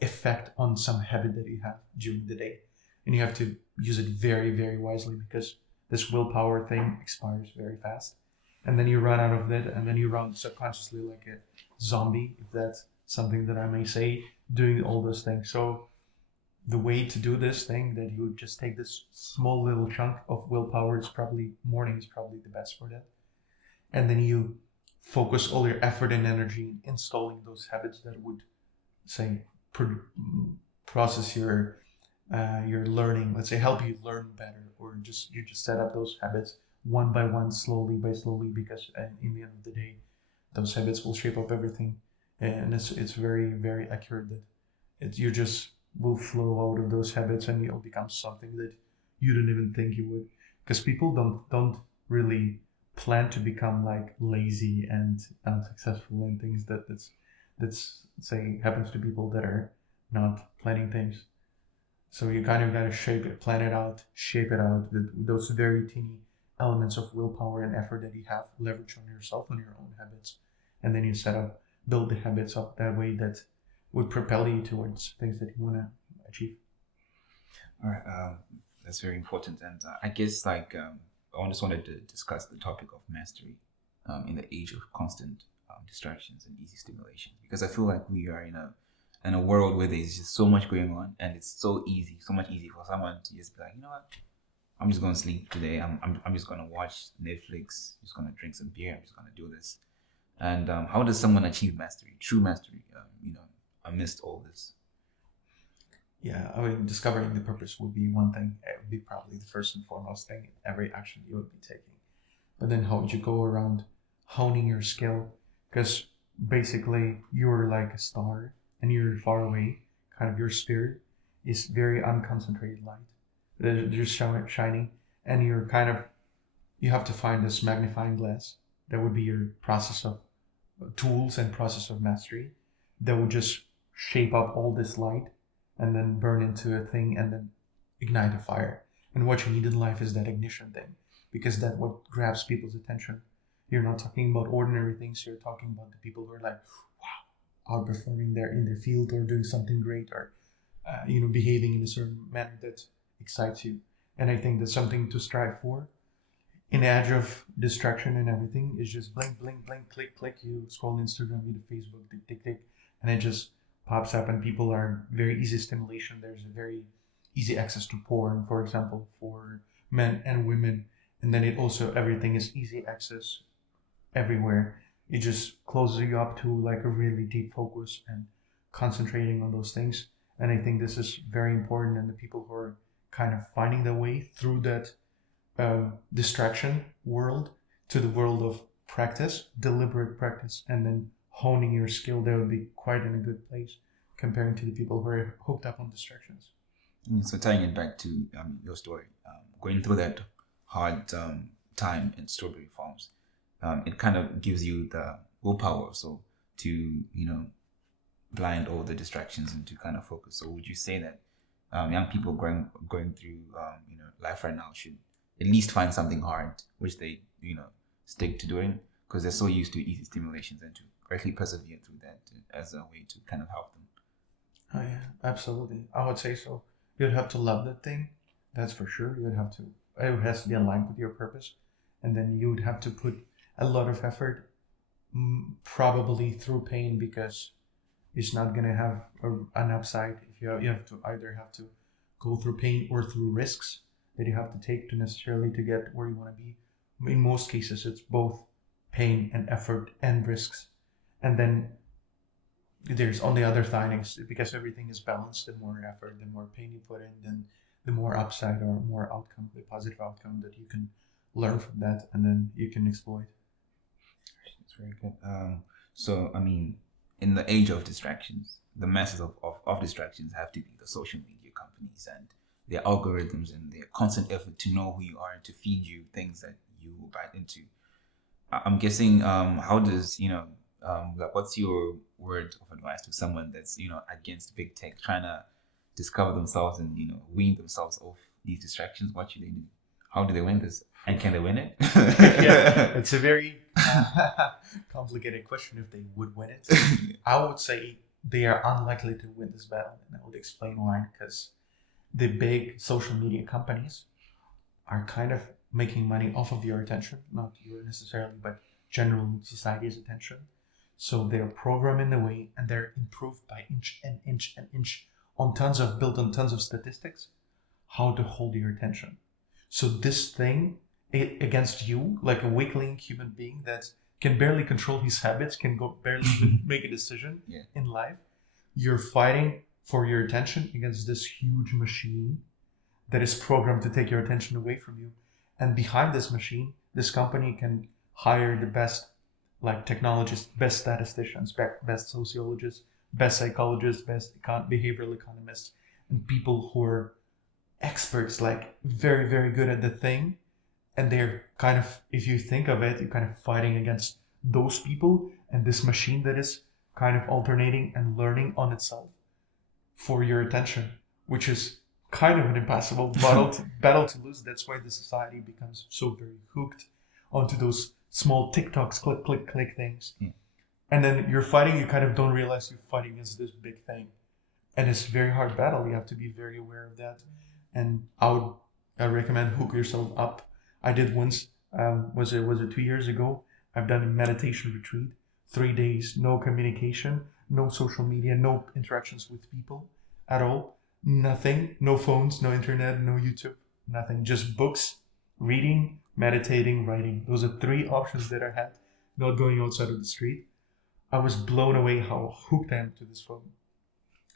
effect on some habit that you have during the day, and you have to use it very, very wisely because this willpower thing expires very fast. And then you run out of it, and then you run subconsciously like a zombie, if that's something that I may say, doing all those things. So the way to do this thing, that you just take this small little chunk of willpower, is probably morning is probably the best for that. And then you focus all your effort and energy in installing those habits that would say process your learning, let's say help you learn better, or you just set up those habits one by one, slowly by slowly, because in the end of the day, those habits will shape up everything, and it's very, very accurate that you just will flow out of those habits, and you'll become something that you didn't even think you would. Because people don't really plan to become like lazy and unsuccessful and things that's say happens to people that are not planning things. So you kind of got to plan it out, shape it out with those very teeny elements of willpower and effort that you have, leverage on yourself and your own habits, and then you build the habits up that way that would propel you towards things that you want to achieve. All right, that's very important, and I guess I just wanted to discuss the topic of mastery in the age of constant distractions and easy stimulation, because I feel like we are in a world where there's just so much going on, and it's so much easier for someone to just be like, you know what, I'm just going to sleep today. I'm just going to watch Netflix. I'm just going to drink some beer. I'm just going to do this. And how does someone achieve mastery, true mastery, amidst all this? Yeah, I mean, discovering the purpose would be one thing. It would be probably the first and foremost thing in every action you would be taking. but then how would you go around honing your skill? Because basically you're like a star and you're far away. Kind of your spirit is very unconcentrated light. They're just shining, and you have to find this magnifying glass. That would be your process of tools and process of mastery that would just shape up all this light and then burn into a thing and then ignite a fire. And what you need in life is that ignition thing, because that's what grabs people's attention. You're not talking about ordinary things. You're talking about the people who are like, wow, outperforming in their field or doing something great, or behaving in a certain manner that excites you. And I think that's something to strive for. In the edge of distraction and everything is just blink, blink, blink, click, click. You scroll Instagram, you do Facebook, tick, tick, tick, and it just pops up. And people are very easy stimulation. There's a very easy access to porn, for example, for men and women. And then everything is easy access everywhere. It just closes you up to like a really deep focus and concentrating on those things. And I think this is very important. And the people who are kind of finding their way through that distraction world to the world of practice, deliberate practice, and then honing your skill, they would be quite in a good place comparing to the people who are hooked up on distractions. So tying it back to your story, going through that hard time in strawberry farms, it kind of gives you the willpower so to blind all the distractions and to kind of focus. So would you say that young people going through life right now should at least find something hard which they stick to doing, because they're so used to easy stimulations, and to actually persevere through that as a way to kind of help them? Oh yeah, absolutely. I would say so. You'd have to love that thing, that's for sure. It has to be aligned with your purpose, and then you would have to put a lot of effort, probably through pain, because it's not gonna have an upside. If you have to either have to go through pain or through risks that you have to take to necessarily to get where you want to be. In most cases, it's both pain and effort and risks. And then there's on the other side, because everything is balanced, the more effort, the more pain you put in, then the more upside or more outcome, the positive outcome that you can learn from that and then you can exploit. That's very good. So, I mean, in the age of distractions, the masses of distractions have to be the social media companies and their algorithms and their constant effort to know who you are and to feed you things that you will bite into. I'm guessing, how does, what's your word of advice to someone that's, against big tech, trying to discover themselves and, wean themselves off these distractions? What should they do? How do they win this? And can they win it? Yeah, it's a very complicated question if they would win it. I would say they are unlikely to win this battle, and I will explain why. Because the big social media companies are kind of making money off of your attention, not your necessarily, but general society's attention. So they're programmed in a way, and they're improved by inch and inch and inch built on tons of statistics, how to hold your attention. So this thing against you, like a weakling human being that can barely control his habits, can barely make a decision in life, you're fighting for your attention against this huge machine that is programmed to take your attention away from you. And behind this machine, this company can hire the best technologists, best statisticians, best sociologists, best psychologists, best behavioral economists, and people who are experts, like very, very good at the thing. And they're kind of, if you think of it, you're kind of fighting against those people and this machine that is kind of alternating and learning on itself for your attention, which is kind of an impossible battle to lose. That's why the society becomes so very hooked onto those small TikToks, click, click, click things. Yeah. And then you're fighting, you kind of don't realize you're fighting against this big thing. And it's a very hard battle. You have to be very aware of that. And I recommend hook yourself up. I did once, was it 2 years ago? I've done a meditation retreat, 3 days, no communication, no social media, no interactions with people at all. Nothing, no phones, no internet, no YouTube, nothing. Just books, reading, meditating, writing. Those are 3 options that I had, not going outside of the street. I was blown away how hooked I am to this phone.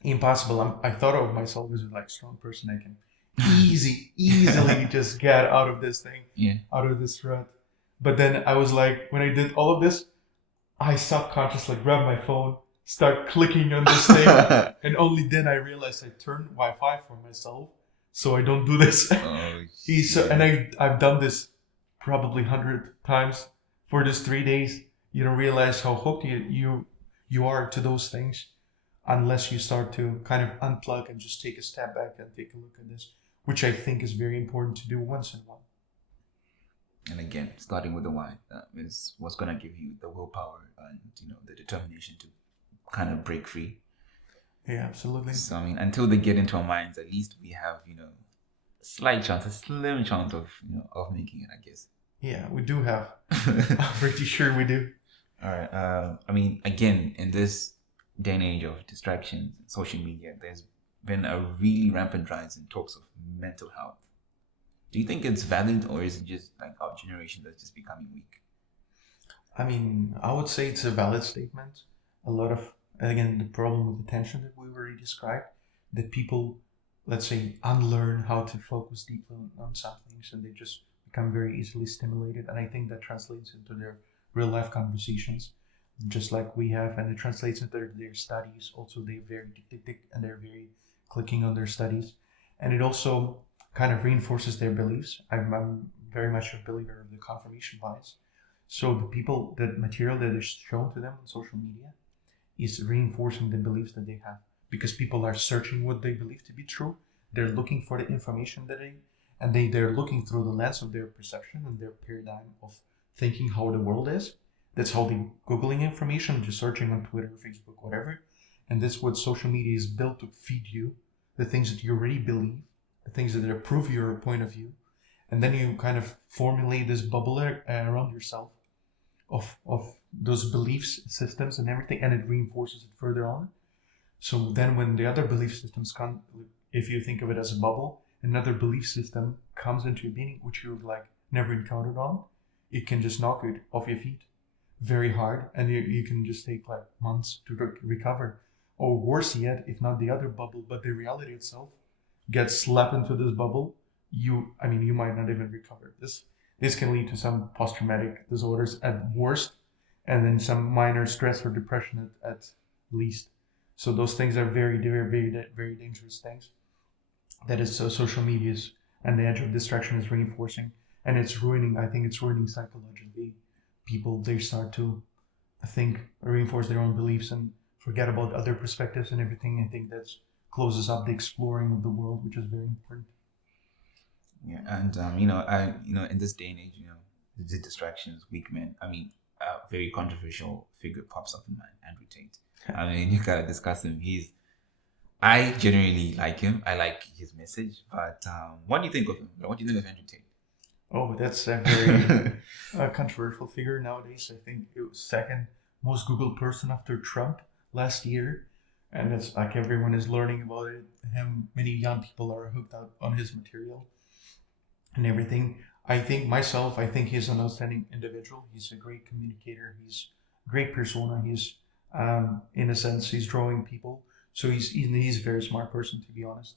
Impossible. I thought of myself as a strong person. I can easily just get out of this thing, out of this rut. But then I was like, when I did all of this, I subconsciously grabbed my phone, start clicking on this thing, and only then I realized I turned Wi-Fi for myself, so I don't do this. Oh, And I've done this probably 100 times for this 3 days. You don't realize how hooked you are to those things unless you start to kind of unplug and just take a step back and take a look at this, which I think is very important to do once in a while. And again, starting with the why is what's gonna give you the willpower and the determination to kind of break free. Yeah, absolutely. So I mean, until they get into our minds, at least we have a slight chance, a slim chance of of making it, I guess. Yeah, we do have. I'm pretty sure we do. All right. I mean, again, in this day and age of distractions, social media, there's been a really rampant rise in talks of mental health. Do you think it's valid, or is it just like our generation that's just becoming weak? I mean, I would say it's a valid statement. A lot of, again, the problem with attention that we already described, that people, let's say, unlearn how to focus deeply on some things and they just become very easily stimulated. And I think that translates into their real life conversations, just like we have, and it translates into their studies. Also, they're very tick and they're very clicking on their studies. And it also kind of reinforces their beliefs. I'm very much a believer of the confirmation bias. So the material that is shown to them on social media is reinforcing the beliefs that they have, because people are searching what they believe to be true. They're looking for the information they're looking through the lens of their perception and their paradigm of thinking how the world is. That's how they're Googling information, just searching on Twitter, Facebook, whatever. And that's what social media is built to feed you, the things that you already believe, the things that approve your point of view. And then you kind of formulate this bubble around yourself of those beliefs systems and everything, and it reinforces it further on. So then when the other belief systems come, if you think of it as a bubble, another belief system comes into your being which you've like never encountered on, it can just knock it off your feet very hard, and you can just take like months to recover. Or worse yet, if not the other bubble, but the reality itself gets slapped into this bubble, you might not even recover. This can lead to some post-traumatic disorders at worst, and then some minor stress or depression at least. So those things are very, very, very, very dangerous things. That is, so social medias and the edge of distraction is reinforcing, and it's ruining. I think it's ruining psychologically. People, they start to reinforce their own beliefs and forget about other perspectives and everything. I think that closes up the exploring of the world, which is very important. Yeah, and in this day and age, the distractions, weak men. I mean, a very controversial figure pops up in mind, Andrew Tate. I mean, you gotta discuss him. I genuinely like him. I like his message. But what do you think of him? What do you think of Andrew Tate? Oh, that's a very controversial figure nowadays. I think it was second most Googled person after Trump last year. And it's like everyone is learning about it. Many young people are hooked up on his material and everything. I think he's an outstanding individual. He's a great communicator. He's a great persona. He's, in a sense, he's drawing people. So he's a very smart person, to be honest.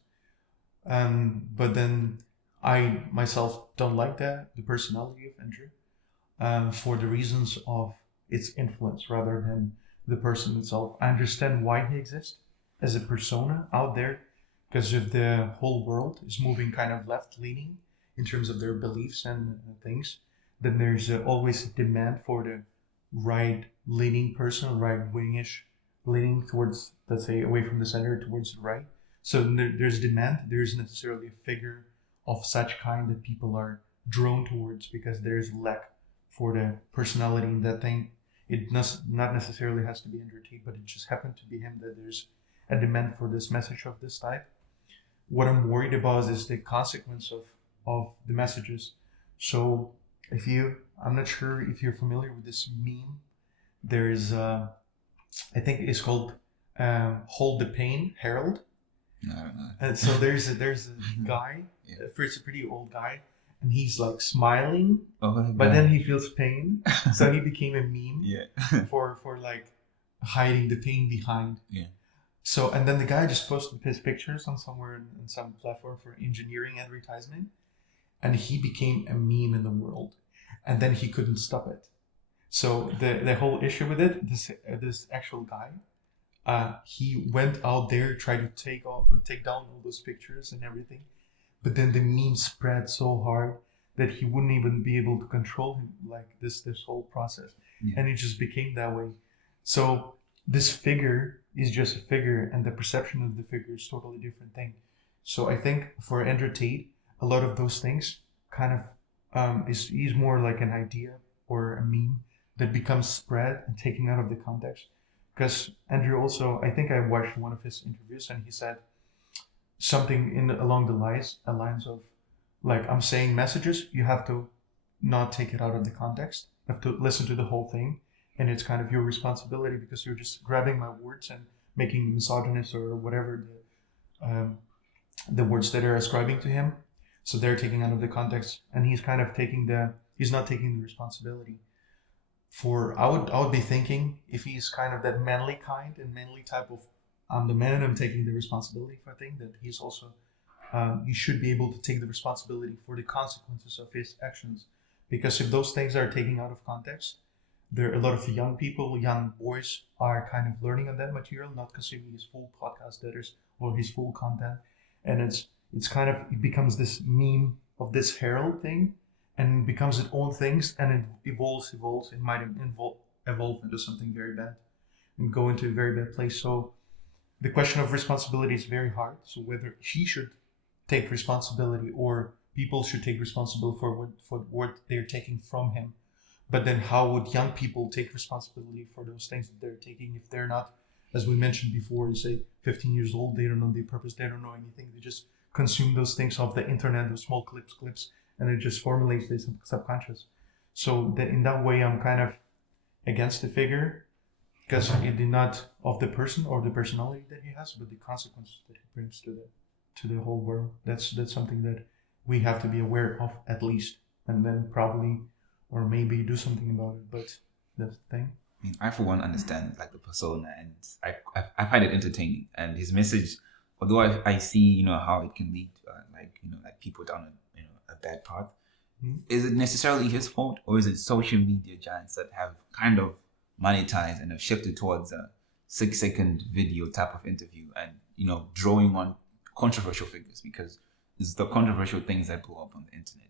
But then I myself don't like the personality of Andrew, for the reasons of its influence rather than the person itself. I understand why he exists as a persona out there, because if the whole world is moving kind of left-leaning in terms of their beliefs and things, then there's always a demand for the right-leaning person, right-wingish, leaning towards, let's say, away from the center towards the right. So there's demand. There's necessarily a figure of such kind that people are drawn towards because there's lack for the personality in that thing. It not necessarily has to be Andrew Tate, but it just happened to be him that there's a demand for this message of this type. What I'm worried about is the consequence of the messages. So I'm not sure if you're familiar with this meme. There's, I think it's called Hold the Pain, Harold. No, I don't know. And so there's a guy, it's a pretty old guy, and he's like smiling, but then he feels pain. So he became a meme for like hiding the pain behind. Yeah. So, and then the guy just posted his pictures on somewhere in some platform for engineering advertisement, and he became a meme in the world. and then he couldn't stop it. So the whole issue with it, this actual guy, he went out there, tried to take down all those pictures and everything, but then the meme spread so hard that he wouldn't even be able to control him, like this whole process, and it just became that way. So this figure is just a figure, and the perception of the figure is totally different thing. So I think for Andrew Tate, a lot of those things kind of is more like an idea or a meme that becomes spread and taken out of the context. Because Andrew also, I think I watched one of his interviews, and he said something along the lines of, like, I'm saying messages, you have to not take it out of the context. You have to listen to the whole thing, and it's kind of your responsibility, because you're just grabbing my words and making them misogynist or whatever the words that are ascribing to him. So they're taking out of the context, and he's kind of he's not taking the responsibility. I would be thinking, if he's kind of that manly kind and manly type of, I'm the man, I'm taking the responsibility for a thing, that he's also he should be able to take the responsibility for the consequences of his actions. Because if those things are taken out of context, there are a lot of young boys are kind of learning on that material, not consuming his full podcast letters or his full content, and it becomes this meme of this herald thing, and becomes its own things, and it evolves. It might evolve into something very bad and go into a very bad place. So the question of responsibility is very hard. So whether he should take responsibility or people should take responsibility for what they're taking from him. But then how would young people take responsibility for those things that they're taking if they're not, as we mentioned before, you say 15 years old, they don't know the purpose, they don't know anything, they just consume those things off the internet, those small clips, and it just formulates this subconscious. So that in that way, I'm kind of against the figure, because it is not of the person or the personality that he has, but the consequences that he brings to the whole world. That's something that we have to be aware of, at least, and then probably or maybe do something about it. But that's the thing. I for one understand like the persona, and I find it entertaining, and his message, although I see how it can lead like people down a bad path. Is it necessarily his fault, or is it social media giants that have kind of monetized and have shifted towards a 6-second video type of interview, and drawing on controversial figures, because it's the controversial things that blow up on the internet?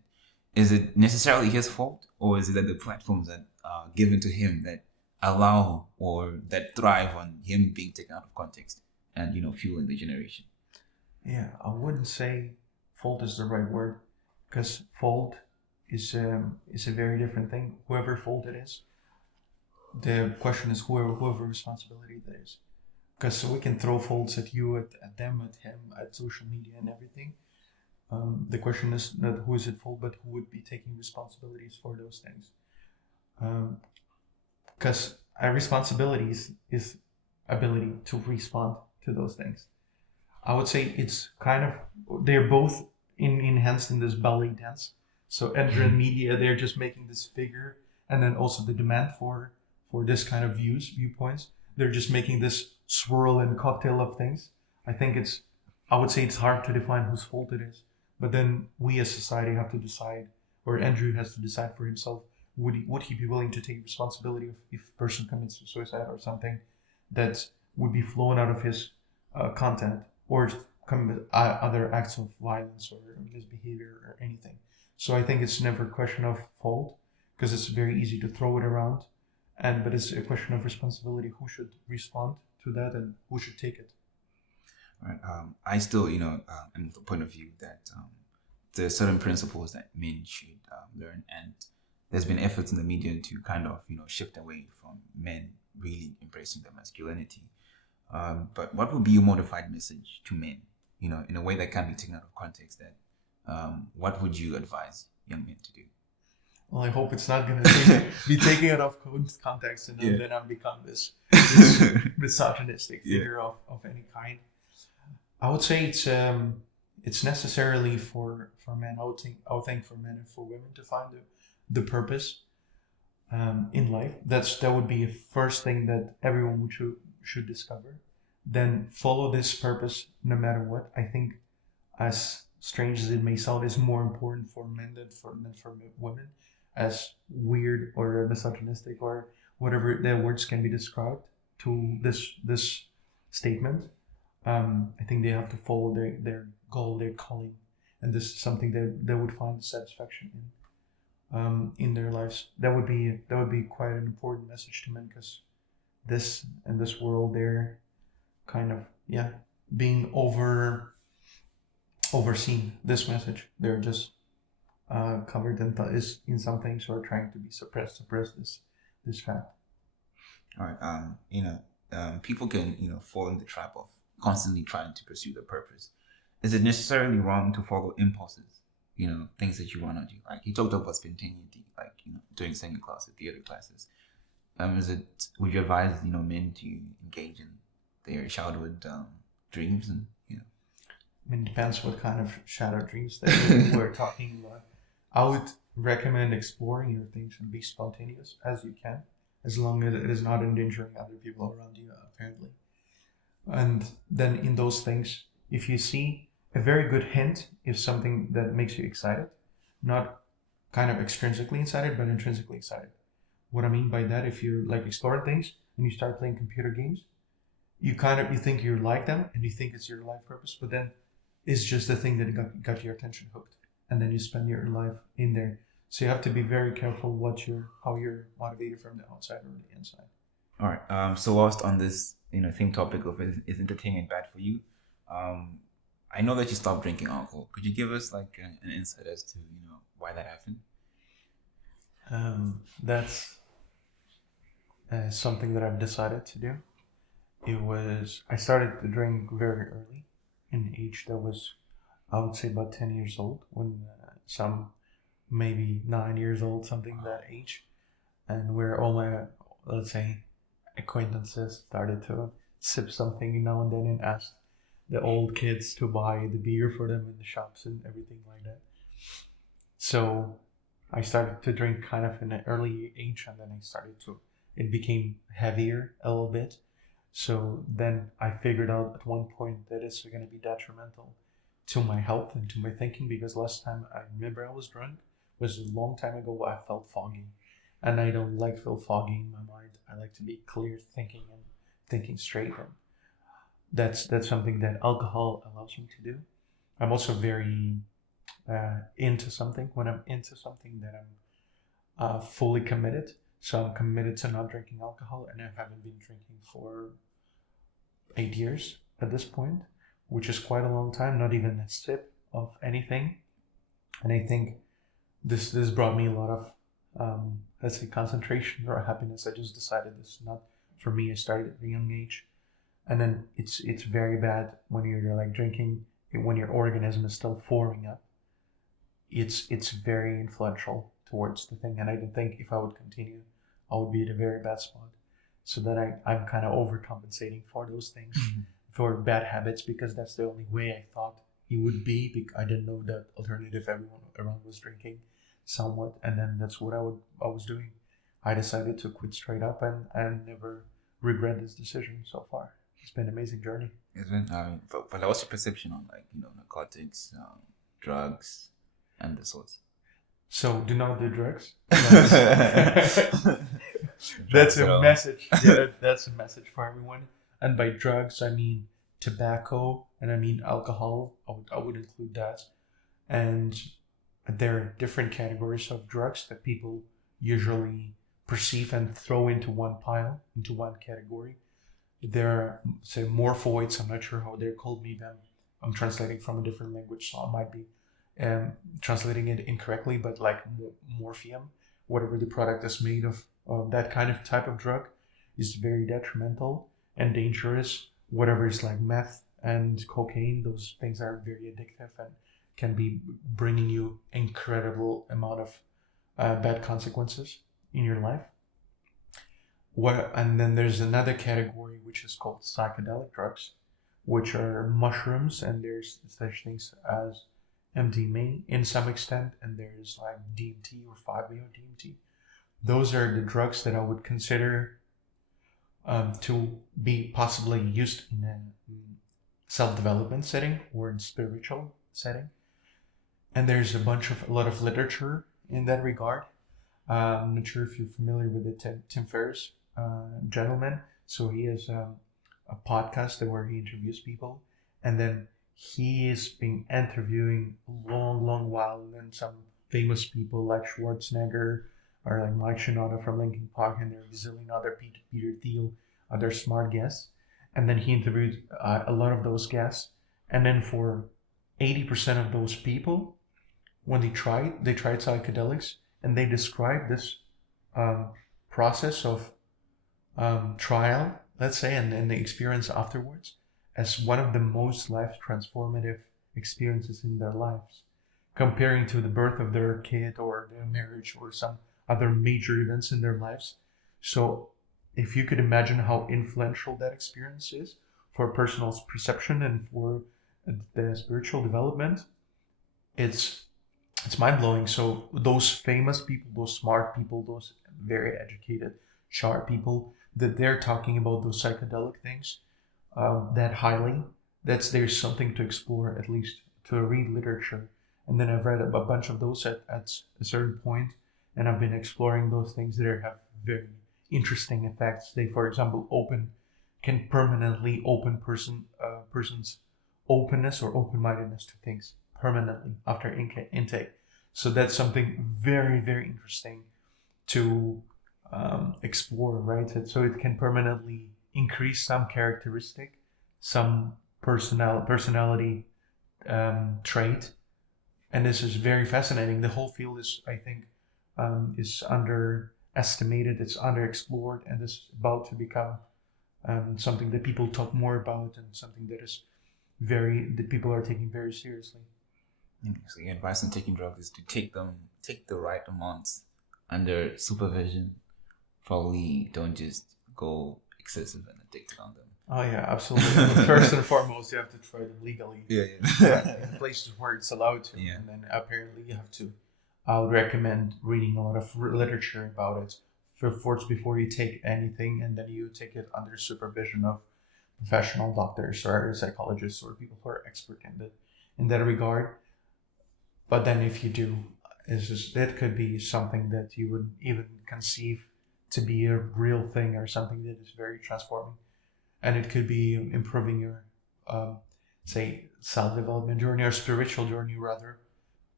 Is it necessarily his fault, or is it that the platforms that are given to him that allow or that thrive on him being taken out of context and fueling the generation? Yeah, I wouldn't say fault is the right word, because fault is a very different thing. Whoever fault it is, the question is whoever responsibility that is. Because so we can throw faults at you, at them, at him, at social media and everything. The question is not who is at fault, but who would be taking responsibilities for those things. Because our responsibilities is ability to respond to those things. I would say it's kind of, they're both enhanced in this ballet dance. So Edgar and media, they're just making this figure, and then also the demand for this kind of viewpoints. They're just making this swirl and cocktail of things. I would say it's hard to define whose fault it is. But then we as society have to decide, or Andrew has to decide for himself, would he be willing to take responsibility if a person commits suicide or something that would be flown out of his content, or commit other acts of violence or misbehavior or anything. So I think it's never a question of fault, because it's very easy to throw it around, but it's a question of responsibility. Who should respond to that and who should take it? Right. I still, am of the point of view that there are certain principles that men should learn, and there's been efforts in the media to kind of, shift away from men really embracing their masculinity. But what would be your modified message to men, in a way that can be taken out of context? That what would you advise young men to do? Well, I hope it's not going to be taken out of context, and then I've become this misogynistic figure of any kind. I would say it's necessarily for men. I would think for men and for women to find the purpose in life. That would be a first thing that everyone should discover. Then follow this purpose no matter what. I think, as strange as it may sound, is more important for men than for women. as weird or misogynistic or whatever the words can be described to this statement. I think they have to follow their goal, their calling, and this is something that they would find satisfaction in their lives. That would be quite an important message to men, because this in this world they're kind of being overseen. This message, they're just covered in some things, or trying to be suppress this fact. All right. People can fall in the trap of constantly trying to pursue their purpose. Is it necessarily wrong to follow impulses? Things that you want to do. Like you talked about spontaneity, like doing singing classes, theater classes. Would you advise men to engage in their childhood dreams and I mean, it depends what kind of shadow dreams that we're talking about. I would recommend exploring your things and be spontaneous as you can, as long as it is not endangering other people around you, apparently. And then in those things, if you see a very good hint, if something that makes you excited, not kind of extrinsically excited, but intrinsically excited. What I mean by that, if you're like exploring things and you start playing computer games, you think you like them and you think it's your life purpose, but then it's just the thing that got your attention hooked, and then you spend your life in there. So you have to be very careful how you're motivated from the outside or the inside. All right. So whilst on this same topic of is entertainment bad for you, I know that you stopped drinking alcohol. Could you give us like an insight as to why that happened? That's something that I've decided to do. I started to drink very early, in an age that was, I would say, about 10 years old, when some maybe 9 years old, something that age, and where all my, let's say, acquaintances started to sip something now and then and ask the old kids to buy the beer for them in the shops and everything like that. So I started to drink kind of in an early age, and then it became heavier a little bit. So then I figured out at one point that it's going to be detrimental to my health and to my thinking, because last time I remember I was drunk was a long time ago. I felt foggy, and I don't like feel foggy in my mind. I like to be clear thinking and thinking straight, and that's something that alcohol allows me to do. I'm also very into something. When I'm into something, that I'm fully committed. So I'm committed to not drinking alcohol, and I haven't been drinking for 8 years at this point, which is quite a long time, not even a sip of anything. And I think this brought me a lot of, let's say, concentration or happiness. I just decided this is not for me. I started at a young age. And then it's very bad when you're like drinking, when your organism is still forming up. It's very influential towards the thing, and I didn't think if I would continue, I would be at a very bad spot. So then I'm kind of overcompensating for those things, for bad habits, because that's the only way I thought it would be. I didn't know that alternative everyone around was drinking somewhat, and then that's what I was doing. I decided to quit straight up, and I never regret this decision so far. It's been an amazing journey. But what's your perception on narcotics, drugs, and the sorts? So do not do drugs. That's a message. Yeah, that's a message for everyone. And by drugs, I mean tobacco, and I mean alcohol. I would include that. And there are different categories of drugs that people usually perceive and throw into one pile, into one category. There are, say, morphoids. I'm not sure how they're called. Maybe I'm translating from a different language, so I might be translating it incorrectly, but like morphium, whatever the product is made of that kind of type of drug, is very detrimental and dangerous. Whatever is like meth and cocaine, those things are very addictive and can be bringing you incredible amount of bad consequences in your life. And then there's another category which is called psychedelic drugs, which are mushrooms, and there's such things as MDMA in some extent, and there's like DMT or 5-meo DMT. Those are the drugs that I would consider to be possibly used in a self-development setting or in spiritual setting. And there's a lot of literature in that regard. I'm not sure if you're familiar with the Tim Ferriss gentleman. So he has a podcast where he interviews people, and then he is being interviewing a long, long while, and then some famous people like Schwarzenegger or like Mike Shinoda from Linkin Park, and there are a zillion other Peter Thiel, other smart guests, and then he interviewed a lot of those guests, and then for 80% of those people, when they tried psychedelics, and they described this um, process of trial, let's say, and the experience afterwards as one of the most life transformative experiences in their lives, comparing to the birth of their kid or their marriage or some other major events in their lives. So, if you could imagine how influential that experience is for personal perception and for the spiritual development, it's it's mind blowing. So those famous people, those smart people, those very educated, sharp people, that they're talking about those psychedelic things that highly, there's something to explore, at least to read literature. And then I've read a bunch of those at a certain point, and I've been exploring those things that have very interesting effects. They, for example, can permanently open person's openness or open-mindedness to things permanently after intake. So that's something very, very interesting to explore, right? So it can permanently increase some characteristic, some personality trait, and this is very fascinating. The whole field is, I think, is underestimated, it's underexplored, and is about to become something that people talk more about, and something that people are taking very seriously. So your advice on taking drugs is to take the right amounts under supervision. Probably don't just go excessive and addicted on them. Oh yeah, absolutely. First and foremost, you have to try them legally. Yeah. In places where it's allowed to. Yeah. And then apparently you have to. I would recommend reading a lot of literature about it first before you take anything, and then you take it under supervision of professional doctors or psychologists or people who are expert in that regard. But then if you do, that could be something that you would even conceive to be a real thing or something that is very transforming. And it could be improving your, say, self-development journey or spiritual journey rather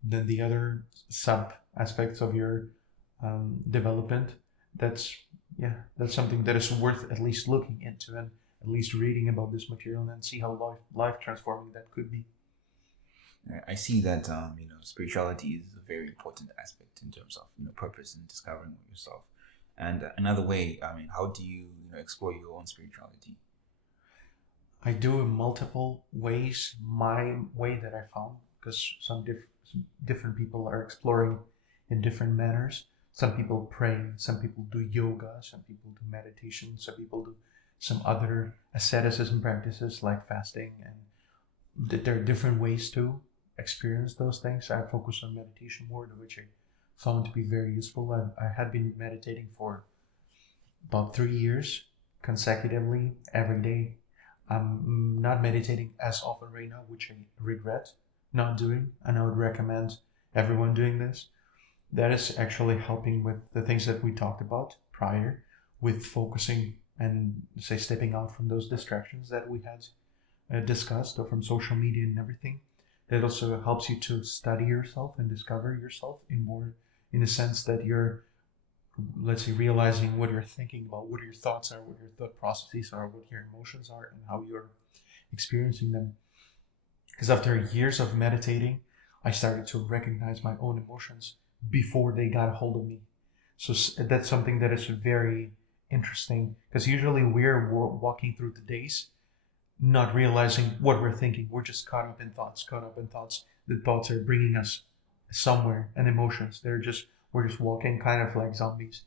than the other sub aspects of your development. That's something that is worth at least looking into and at least reading about this material and see how life transforming that could be. I see that spirituality is a very important aspect in terms of purpose and discovering yourself. And another way, how do you explore your own spirituality? I do in multiple ways. My way that I found, because some different people are exploring in different manners. Some people pray, some people do yoga, some people do meditation, some people do some other asceticism practices like fasting, and there are different ways to experience those things. I focus on meditation more, which I found to be very useful. I had been meditating for about 3 years consecutively every day. I'm not meditating as often right now, which I regret not doing, and I would recommend everyone doing this. That is actually helping with the things that we talked about prior, with focusing and, say, stepping out from those distractions that we had discussed, or from social media and everything. That also helps you to study yourself and discover yourself in a sense that you're, let's say, realizing what you're thinking about, what your thoughts are, what your thought processes are, what your emotions are, and how you're experiencing them. Because after years of meditating, I started to recognize my own emotions before they got a hold of me. So that's something that is very interesting, because usually we're walking through the days not realizing what we're thinking. We're just caught up in thoughts. The thoughts are bringing us somewhere, and emotions, we're just walking kind of like zombies.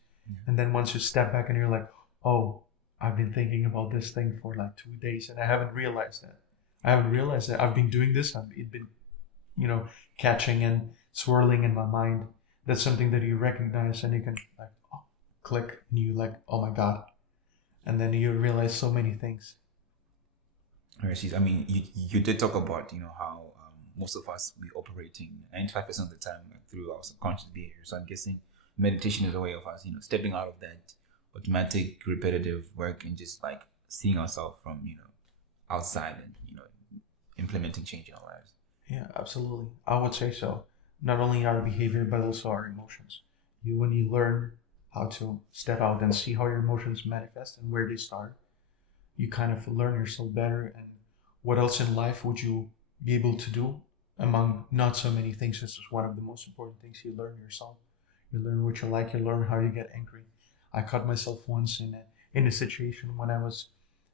And then once you step back and you're like, oh, I've been thinking about this thing for like 2 days and I haven't realized that. I've been doing this. It's been, catching and swirling in my mind. That's something that you recognize, and you can like click, and you like, oh my God. And then you realize so many things. I mean, you did talk about, how most of us, we operating 95% of the time through our subconscious behavior. So I'm guessing meditation is a way of us, stepping out of that automatic, repetitive work and just like seeing ourselves from, outside and, implementing change in our lives. Yeah, absolutely. I would say so. Not only our behavior, but also our emotions. When you learn how to step out and see how your emotions manifest and where they start, you kind of learn yourself better. And what else in life would you be able to do among not so many things? This is one of the most important things. You learn yourself. You learn what you like. You learn how you get angry. I caught myself once in a situation when I was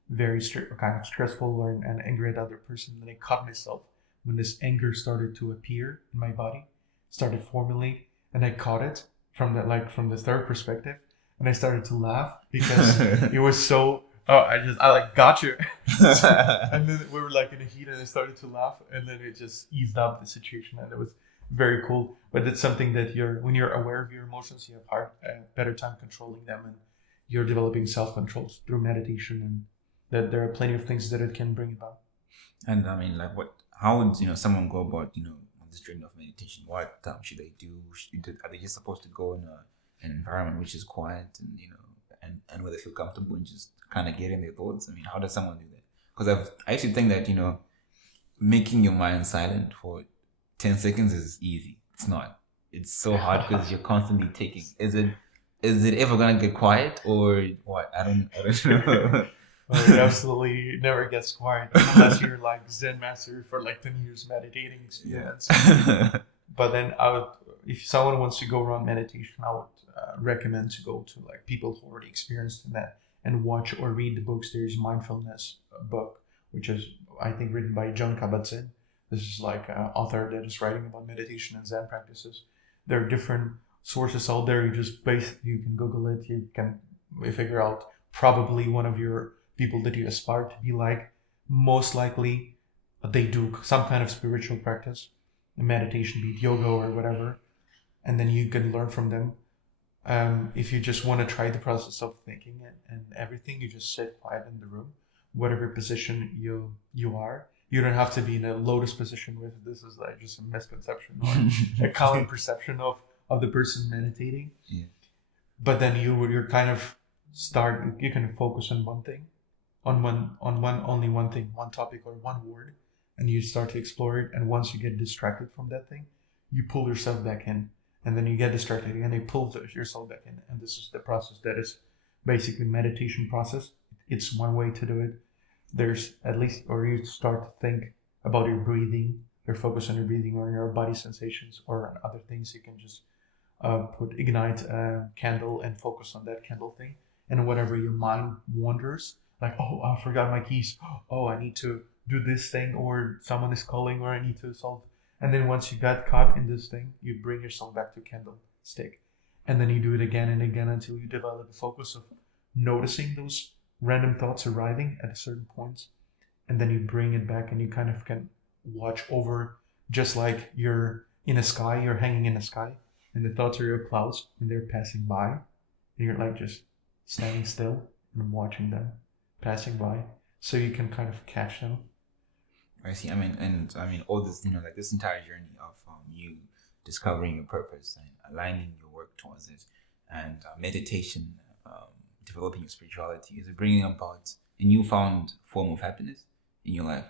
very kind of stressful and angry at the other person. And I caught myself when this anger started to appear in my body, started formulate, and I caught it from the third perspective, and I started to laugh because it was so. Oh, I like got you, and then we were like in a heat, and I started to laugh, and then it just eased up the situation, and it was very cool. But it's something that when you're aware of your emotions, you have better time controlling them, and you're developing self-control through meditation, and that there are plenty of things that it can bring about. And I mean, like, how would someone go about on this journey of meditation? What should they do? Are they just supposed to go in an environment which is quiet and where they feel comfortable and just kind of get in their thoughts? I mean, how does someone do that? Because I actually think that making your mind silent for 10 seconds is easy. It's not. It's so hard because you're constantly taking. Is it ever gonna get quiet or what? I don't know. Well, it absolutely never gets quiet unless you're like Zen master for like 10 years meditating experience. Yeah. But then if someone wants to go around meditation, I would recommend to go to like people who already experienced that and watch or read the books. There's mindfulness book, which is I think written by John Kabat-Zinn. This is like an author that is writing about meditation and Zen practices. There are different sources out there. You can Google it. You can figure out probably one of your people that you aspire to be like. Most likely, they do some kind of spiritual practice, meditation, be it yoga or whatever, and then you can learn from them. If you just want to try the process of thinking and everything, you just sit quiet in the room, whatever position you are. You don't have to be in a lotus position with this is like just a misconception or a common perception of the person meditating. Yeah. But then you're kind of you can focus on one thing, only one thing, one topic or one word, and you start to explore it. And once you get distracted from that thing, you pull yourself back in, and then you get distracted again, you pull yourself back in. And this is the process that is basically meditation process. It's one way to do it. There's at least, or you start to think about your breathing, your focus on your breathing or your body sensations or on other things. You can just ignite a candle and focus on that candle thing. And whatever your mind wanders, like, oh, I forgot my keys. Oh, I need to do this thing, or someone is calling, or I need to solve. And then once you got caught in this thing, you bring yourself back to candlestick. And then you do it again and again until you develop the focus of noticing those random thoughts arriving at a certain point. And then you bring it back and you kind of can watch over, just like you're in a sky, you're hanging in the sky, and the thoughts are your clouds and they're passing by. And you're like just standing still and watching them passing by, so you can kind of catch them. I see. I mean, all this, like this entire journey of you discovering your purpose and aligning your work towards it, and meditation, developing your spirituality, is bringing about a newfound form of happiness in your life.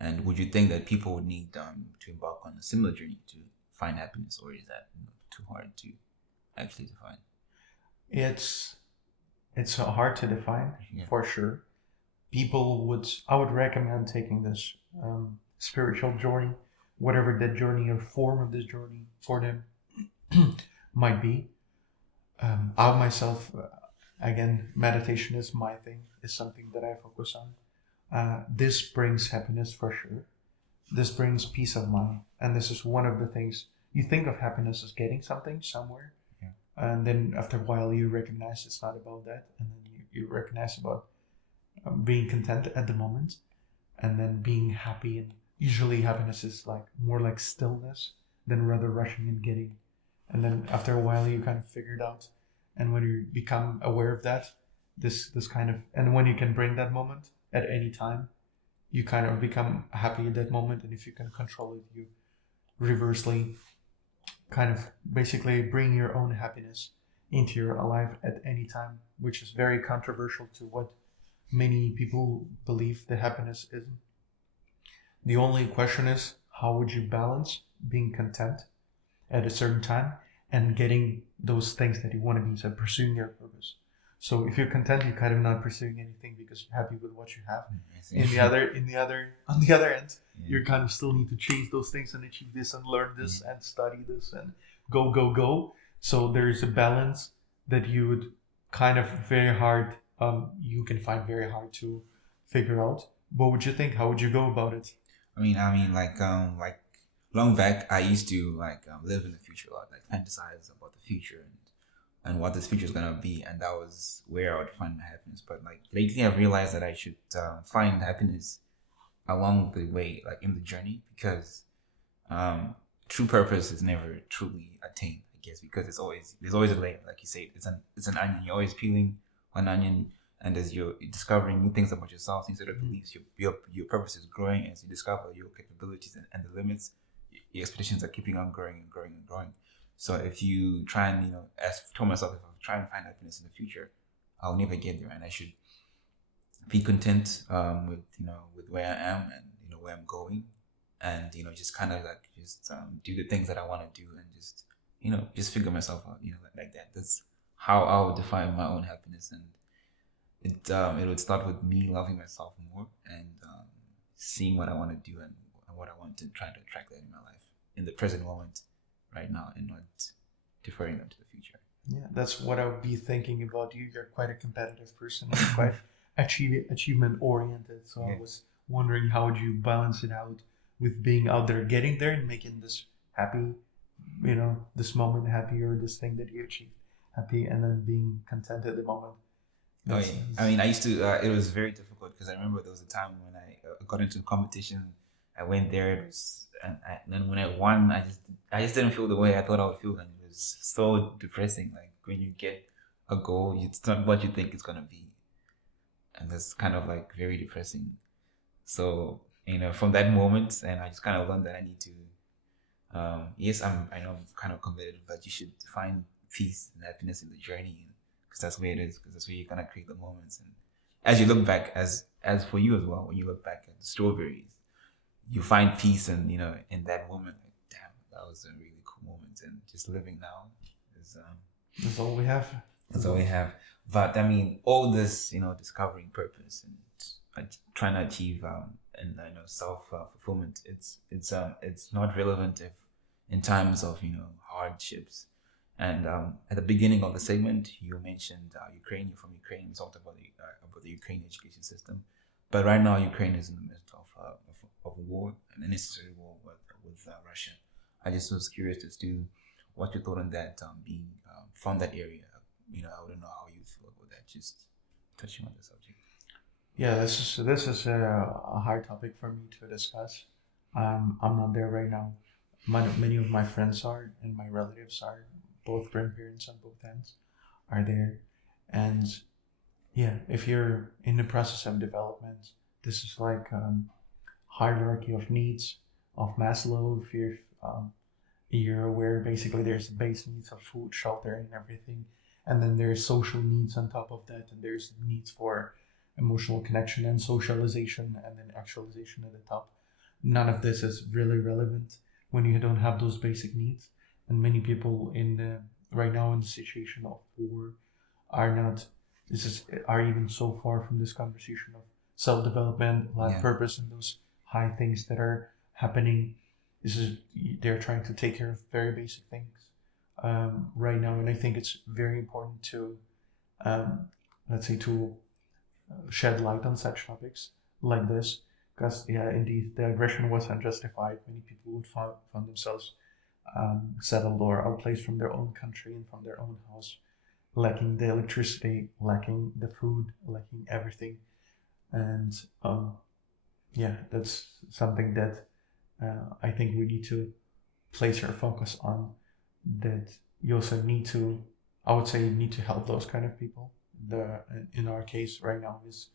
And would you think that people would need to embark on a similar journey to find happiness, or is that too hard to actually define? It's hard to define, for sure. I would recommend taking this spiritual journey, whatever that journey or form of this journey for them might be. I myself, again, meditation is my thing, is something that I focus on. This brings happiness for sure. This brings peace of mind. And this is one of the things, you think of happiness as getting something somewhere. Yeah. And then after a while you recognize it's not about that. And then you recognize about being content at the moment, and then being happy. And usually happiness is like more like stillness than rather rushing and getting. And then after a while you kind of figure it out. And when you become aware of that, this kind of, and when you can bring that moment at any time, you kind of become happy at that moment. And if you can control it, you reversely kind of basically bring your own happiness into your life at any time, which is very controversial to what many people believe that happiness is. The only question is, how would you balance being content at a certain time and getting those things that you want to be, so pursuing your purpose. So if you're content, you're kind of not pursuing anything because you're happy with what you have. On the other end, you kind of still need to chase those things and achieve this and learn this and study this and go. So there's a balance that you would kind of very hard, you can find very hard to figure out. What would you think? How would you go about it? I mean, like long back, I used to live in the future a lot, like fantasize about the future and what this future is gonna be, and that was where I would find my happiness. But like lately, I've realized that I should find happiness along the way, like in the journey, because true purpose is never truly attained, I guess, because there's always a layer, like you said, it's an onion. You're always peeling one onion, and as you're discovering new things about yourself, things that are beliefs, your purpose is growing as you discover your capabilities and the limits. Your expectations are keeping on growing and growing and growing. So if you try and as I told myself, if I try and find happiness in the future, I'll never get there, and I should be content with where I am and where I'm going, and just kind of like just do the things that I want to do, and just figure myself out, like that. That's how I would define my own happiness, and it would start with me loving myself more and seeing what I want to do and what I want to try to attract that in my life in the present moment, right now, and not deferring them to the future. Yeah, that's what I would be thinking about you. You're quite a competitive person, and quite achievement oriented. So I was wondering, how would you balance it out with being out there, getting there, and making this happy, this moment happy, or this thing that you achieved happy, and then being content at the moment. Oh yeah, I mean, I used to. It was very difficult because I remember there was a time when I got into a competition. I went there, and then when I won, I just didn't feel the way I thought I would feel, and it was so depressing. Like when you get a goal, it's not what you think it's gonna be, and that's kind of like very depressing. So from that moment, and I just kind of learned that I need to. Yes, I know I'm kind of committed, but you should find peace and happiness in the journey, because that's where it is. Because that's where you're gonna create the moments. And as you look back, as for you as well, when you look back at the strawberries, you find peace, and in that moment, like, damn, that was a really cool moment. And just living now is that's all we have. That's all we have. But I mean, all this, discovering purpose and trying to achieve and self fulfillment. It's not relevant if in times of hardships. And at the beginning of the segment, you mentioned Ukraine. You're from Ukraine. We talked about the Ukraine education system. But right now, Ukraine is in the midst of a war, and a necessary war with Russia. I just was curious as to what you thought on that, being from that area. I wouldn't know how you feel about that. Just touching on the subject. Yeah, this is a hard topic for me to discuss. I'm not there right now. Many of my friends are, and my relatives are. Both grandparents on both ends are there, and yeah, if you're in the process of development, this is like hierarchy of needs of Maslow. If you're aware, basically there's base needs of food, shelter, and everything, and then there's social needs on top of that, and there's needs for emotional connection and socialization, and then actualization at the top. None of this is really relevant when you don't have those basic needs, and many people right now in the situation of war are even so far from this conversation of self-development, life purpose, and those high things that are happening. They're trying to take care of very basic things right now, and I think it's very important to let's say to shed light on such topics like this, because indeed the aggression was unjustified. Many people would find themselves settled or outplaced from their own country and from their own house, lacking the electricity, lacking the food, lacking everything. And that's something that I think we need to place our focus on, that you also need to, I would say, need to help those kind of people. In our case right now is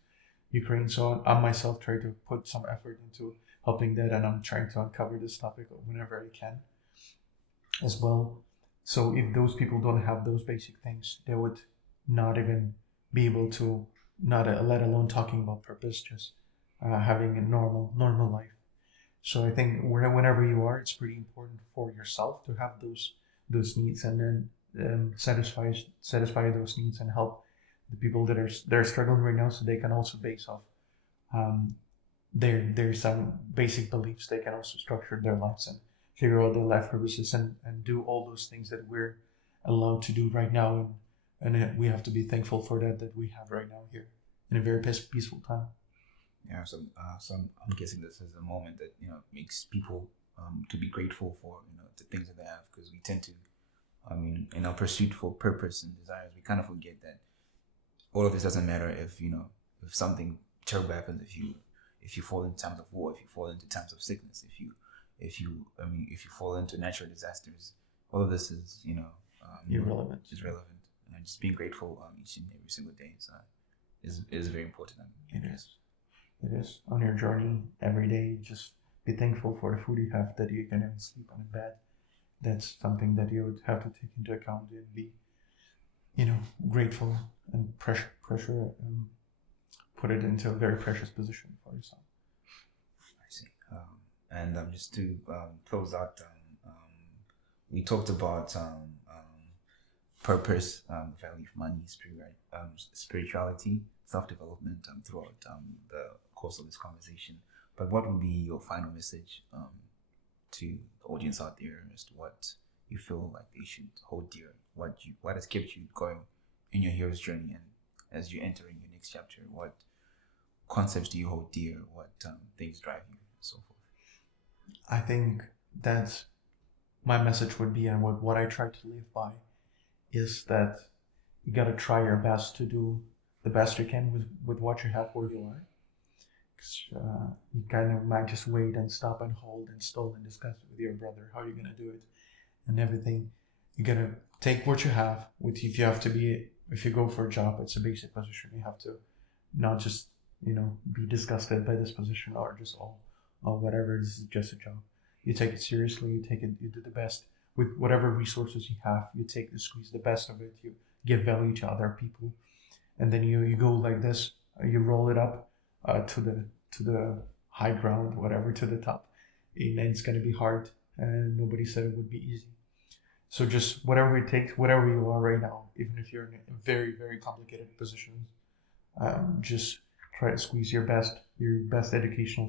Ukraine. So I myself try to put some effort into helping that, and I'm trying to uncover this topic whenever I can. as well. So if those people don't have those basic things, they would not even be able to, not let alone talking about purpose, just having a normal life. So I think whenever you are, it's pretty important for yourself to have those needs, and then satisfy those needs and help the people that are struggling right now, so they can also base off um, there's some basic beliefs. They can also structure their lives and figure out their life purposes, and do all those things that we're allowed to do right now, and we have to be thankful for that we have right now here in a very peaceful time. Yeah, so I'm guessing this is a moment that makes people to be grateful for the things that they have, because we tend to, in our pursuit for purpose and desires, we kind of forget that all of this doesn't matter if something terrible happens, if you fall into times of war, if you fall into times of sickness, if you fall into natural disasters, all of this is Irrelevant. is relevant. And just being grateful each and every single day is very important. It is. It is. On your journey every day, just be thankful for the food you have, that you can even sleep on a bed. That's something that you would have to take into account and be, grateful and put it into a very precious position for yourself. I see. And just to close out, we talked about purpose, value of money, spirituality, self-development throughout the course of this conversation. But what would be your final message to the audience out there as to what you feel like they should hold dear? What has kept you going in your hero's journey, and as you enter in your next chapter, what concepts do you hold dear? What things drive you, and so forth? I think that my message would be, and what I try to live by, is that you gotta try your best to do the best you can with what you have where you are. You kind of might just wait and stop and hold and stall and discuss with your brother how you're gonna do it and everything. You gotta take what you have. If you go for a job, it's a basic position. You have to not just be disgusted by this position, or just whatever. This is just a job. You take it seriously. You do the best with whatever resources you have. You squeeze the best of it. You give value to other people, and then you go like this. You roll it up to the high ground, whatever, to the top, and then it's gonna be hard. And nobody said it would be easy. So just whatever it takes, whatever you are right now, even if you're in a very, very complicated position, just try to squeeze your best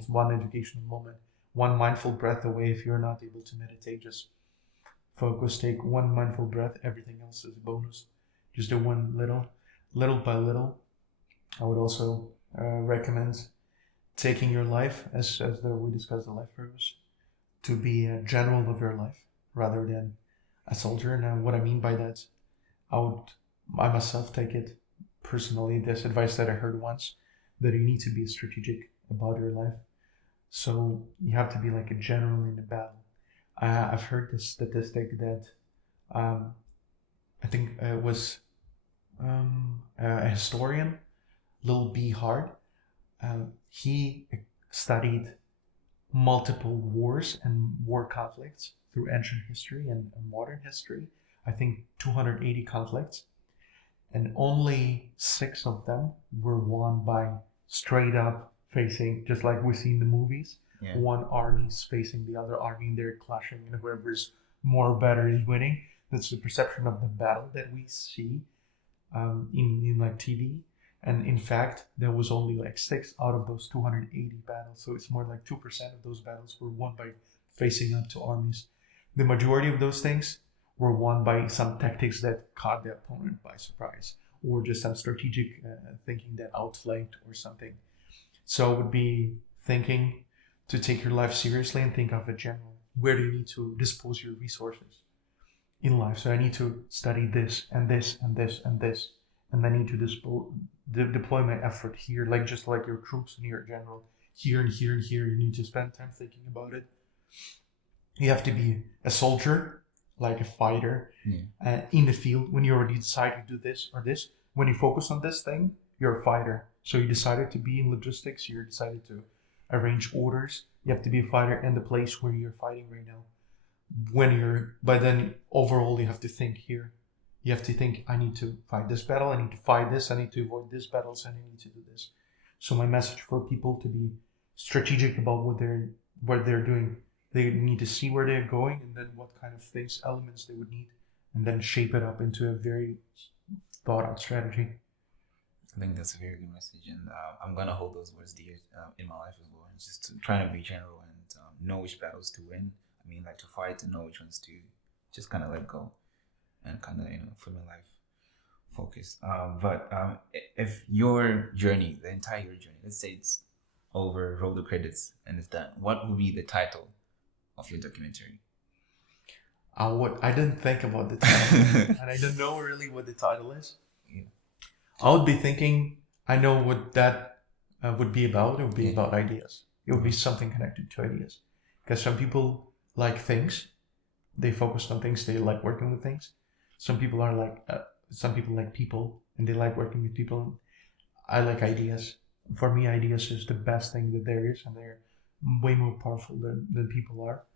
one educational moment, one mindful breath away. If you're not able to meditate, just focus, take one mindful breath. Everything else is a bonus. Just do one little by little. I would also recommend taking your life, as though we discussed the life purpose, to be a general of your life rather than a soldier. And what I mean by that, I myself take it personally, this advice that I heard once, that you need to be strategic about your life. So you have to be like a general in a battle. I've heard this statistic that I think it was a historian, Lil B. Hard. He studied multiple wars and war conflicts through ancient history and modern history. I think 280 conflicts, and only 6 of them were won by straight up facing, just like we see in the movies. Yeah. One army's facing the other army, and they're clashing, and whoever's more better is winning. That's the perception of the battle that we see in like TV. And in fact, there was only like 6 out of those 280 battles. So it's more like 2% of those battles were won by facing up to armies. The majority of those things were won by some tactics that caught the opponent by surprise, or just some strategic thinking that outflanked or something. So it would be thinking to take your life seriously and think of a general. Where do you need to dispose your resources in life? So I need to study this and this and this and this, and I need to deploy my effort here, just like your troops and your general, here and here and here. You need to spend time thinking about it. You have to be a soldier, like a fighter, in the field. When you already decide to do this or this, when you focus on this thing, you're a fighter. So you decided to be in logistics, you decided to arrange orders. You have to be a fighter in the place where you're fighting right now. but then overall you have to think here. You have to think, I need to fight this battle, I need to fight this, I need to avoid this battles, and I need to do this. So my message for people to be strategic about what they're doing. They need to see where they're going and then what kind of things, elements they would need, and then shape it up into a very thought out strategy. I think that's a very good message, and I'm gonna hold those words dear in my life as well. It's just trying to be general and know which battles to win. I mean, like to fight and know which ones to just kind of let go, and kind of for my life focus. But if your journey, the entire journey, let's say it's over, roll the credits, and it's done, what would be the title of your documentary? I didn't think about the title, and I don't know really what the title is. Yeah. I would be thinking, I know what that would be about. It would be Yeah. about ideas. It would be something connected to ideas. Because some people like things. They focus on things. They like working with things. Some people like people, and they like working with people. I like ideas. For me, ideas is the best thing that there is, and they're way more powerful than people are.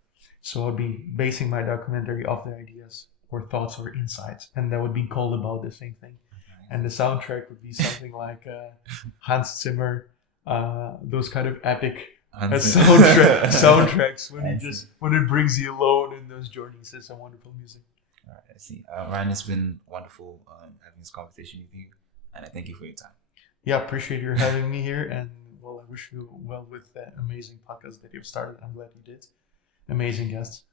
So I'll be basing my documentary off the ideas or thoughts or insights, and that would be called about the same thing. And the soundtrack would be something like Hans Zimmer, those kind of epic soundtracks when it brings you alone in those journeys. It's some wonderful music. All right, I see. Ryan, it's been wonderful having this conversation with you, and I thank you for your time. Yeah, appreciate you having me here, and well, I wish you well with that amazing podcast that you've started. I'm glad you did. Amazing guests.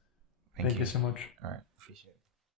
Thank you so much. All right, appreciate it.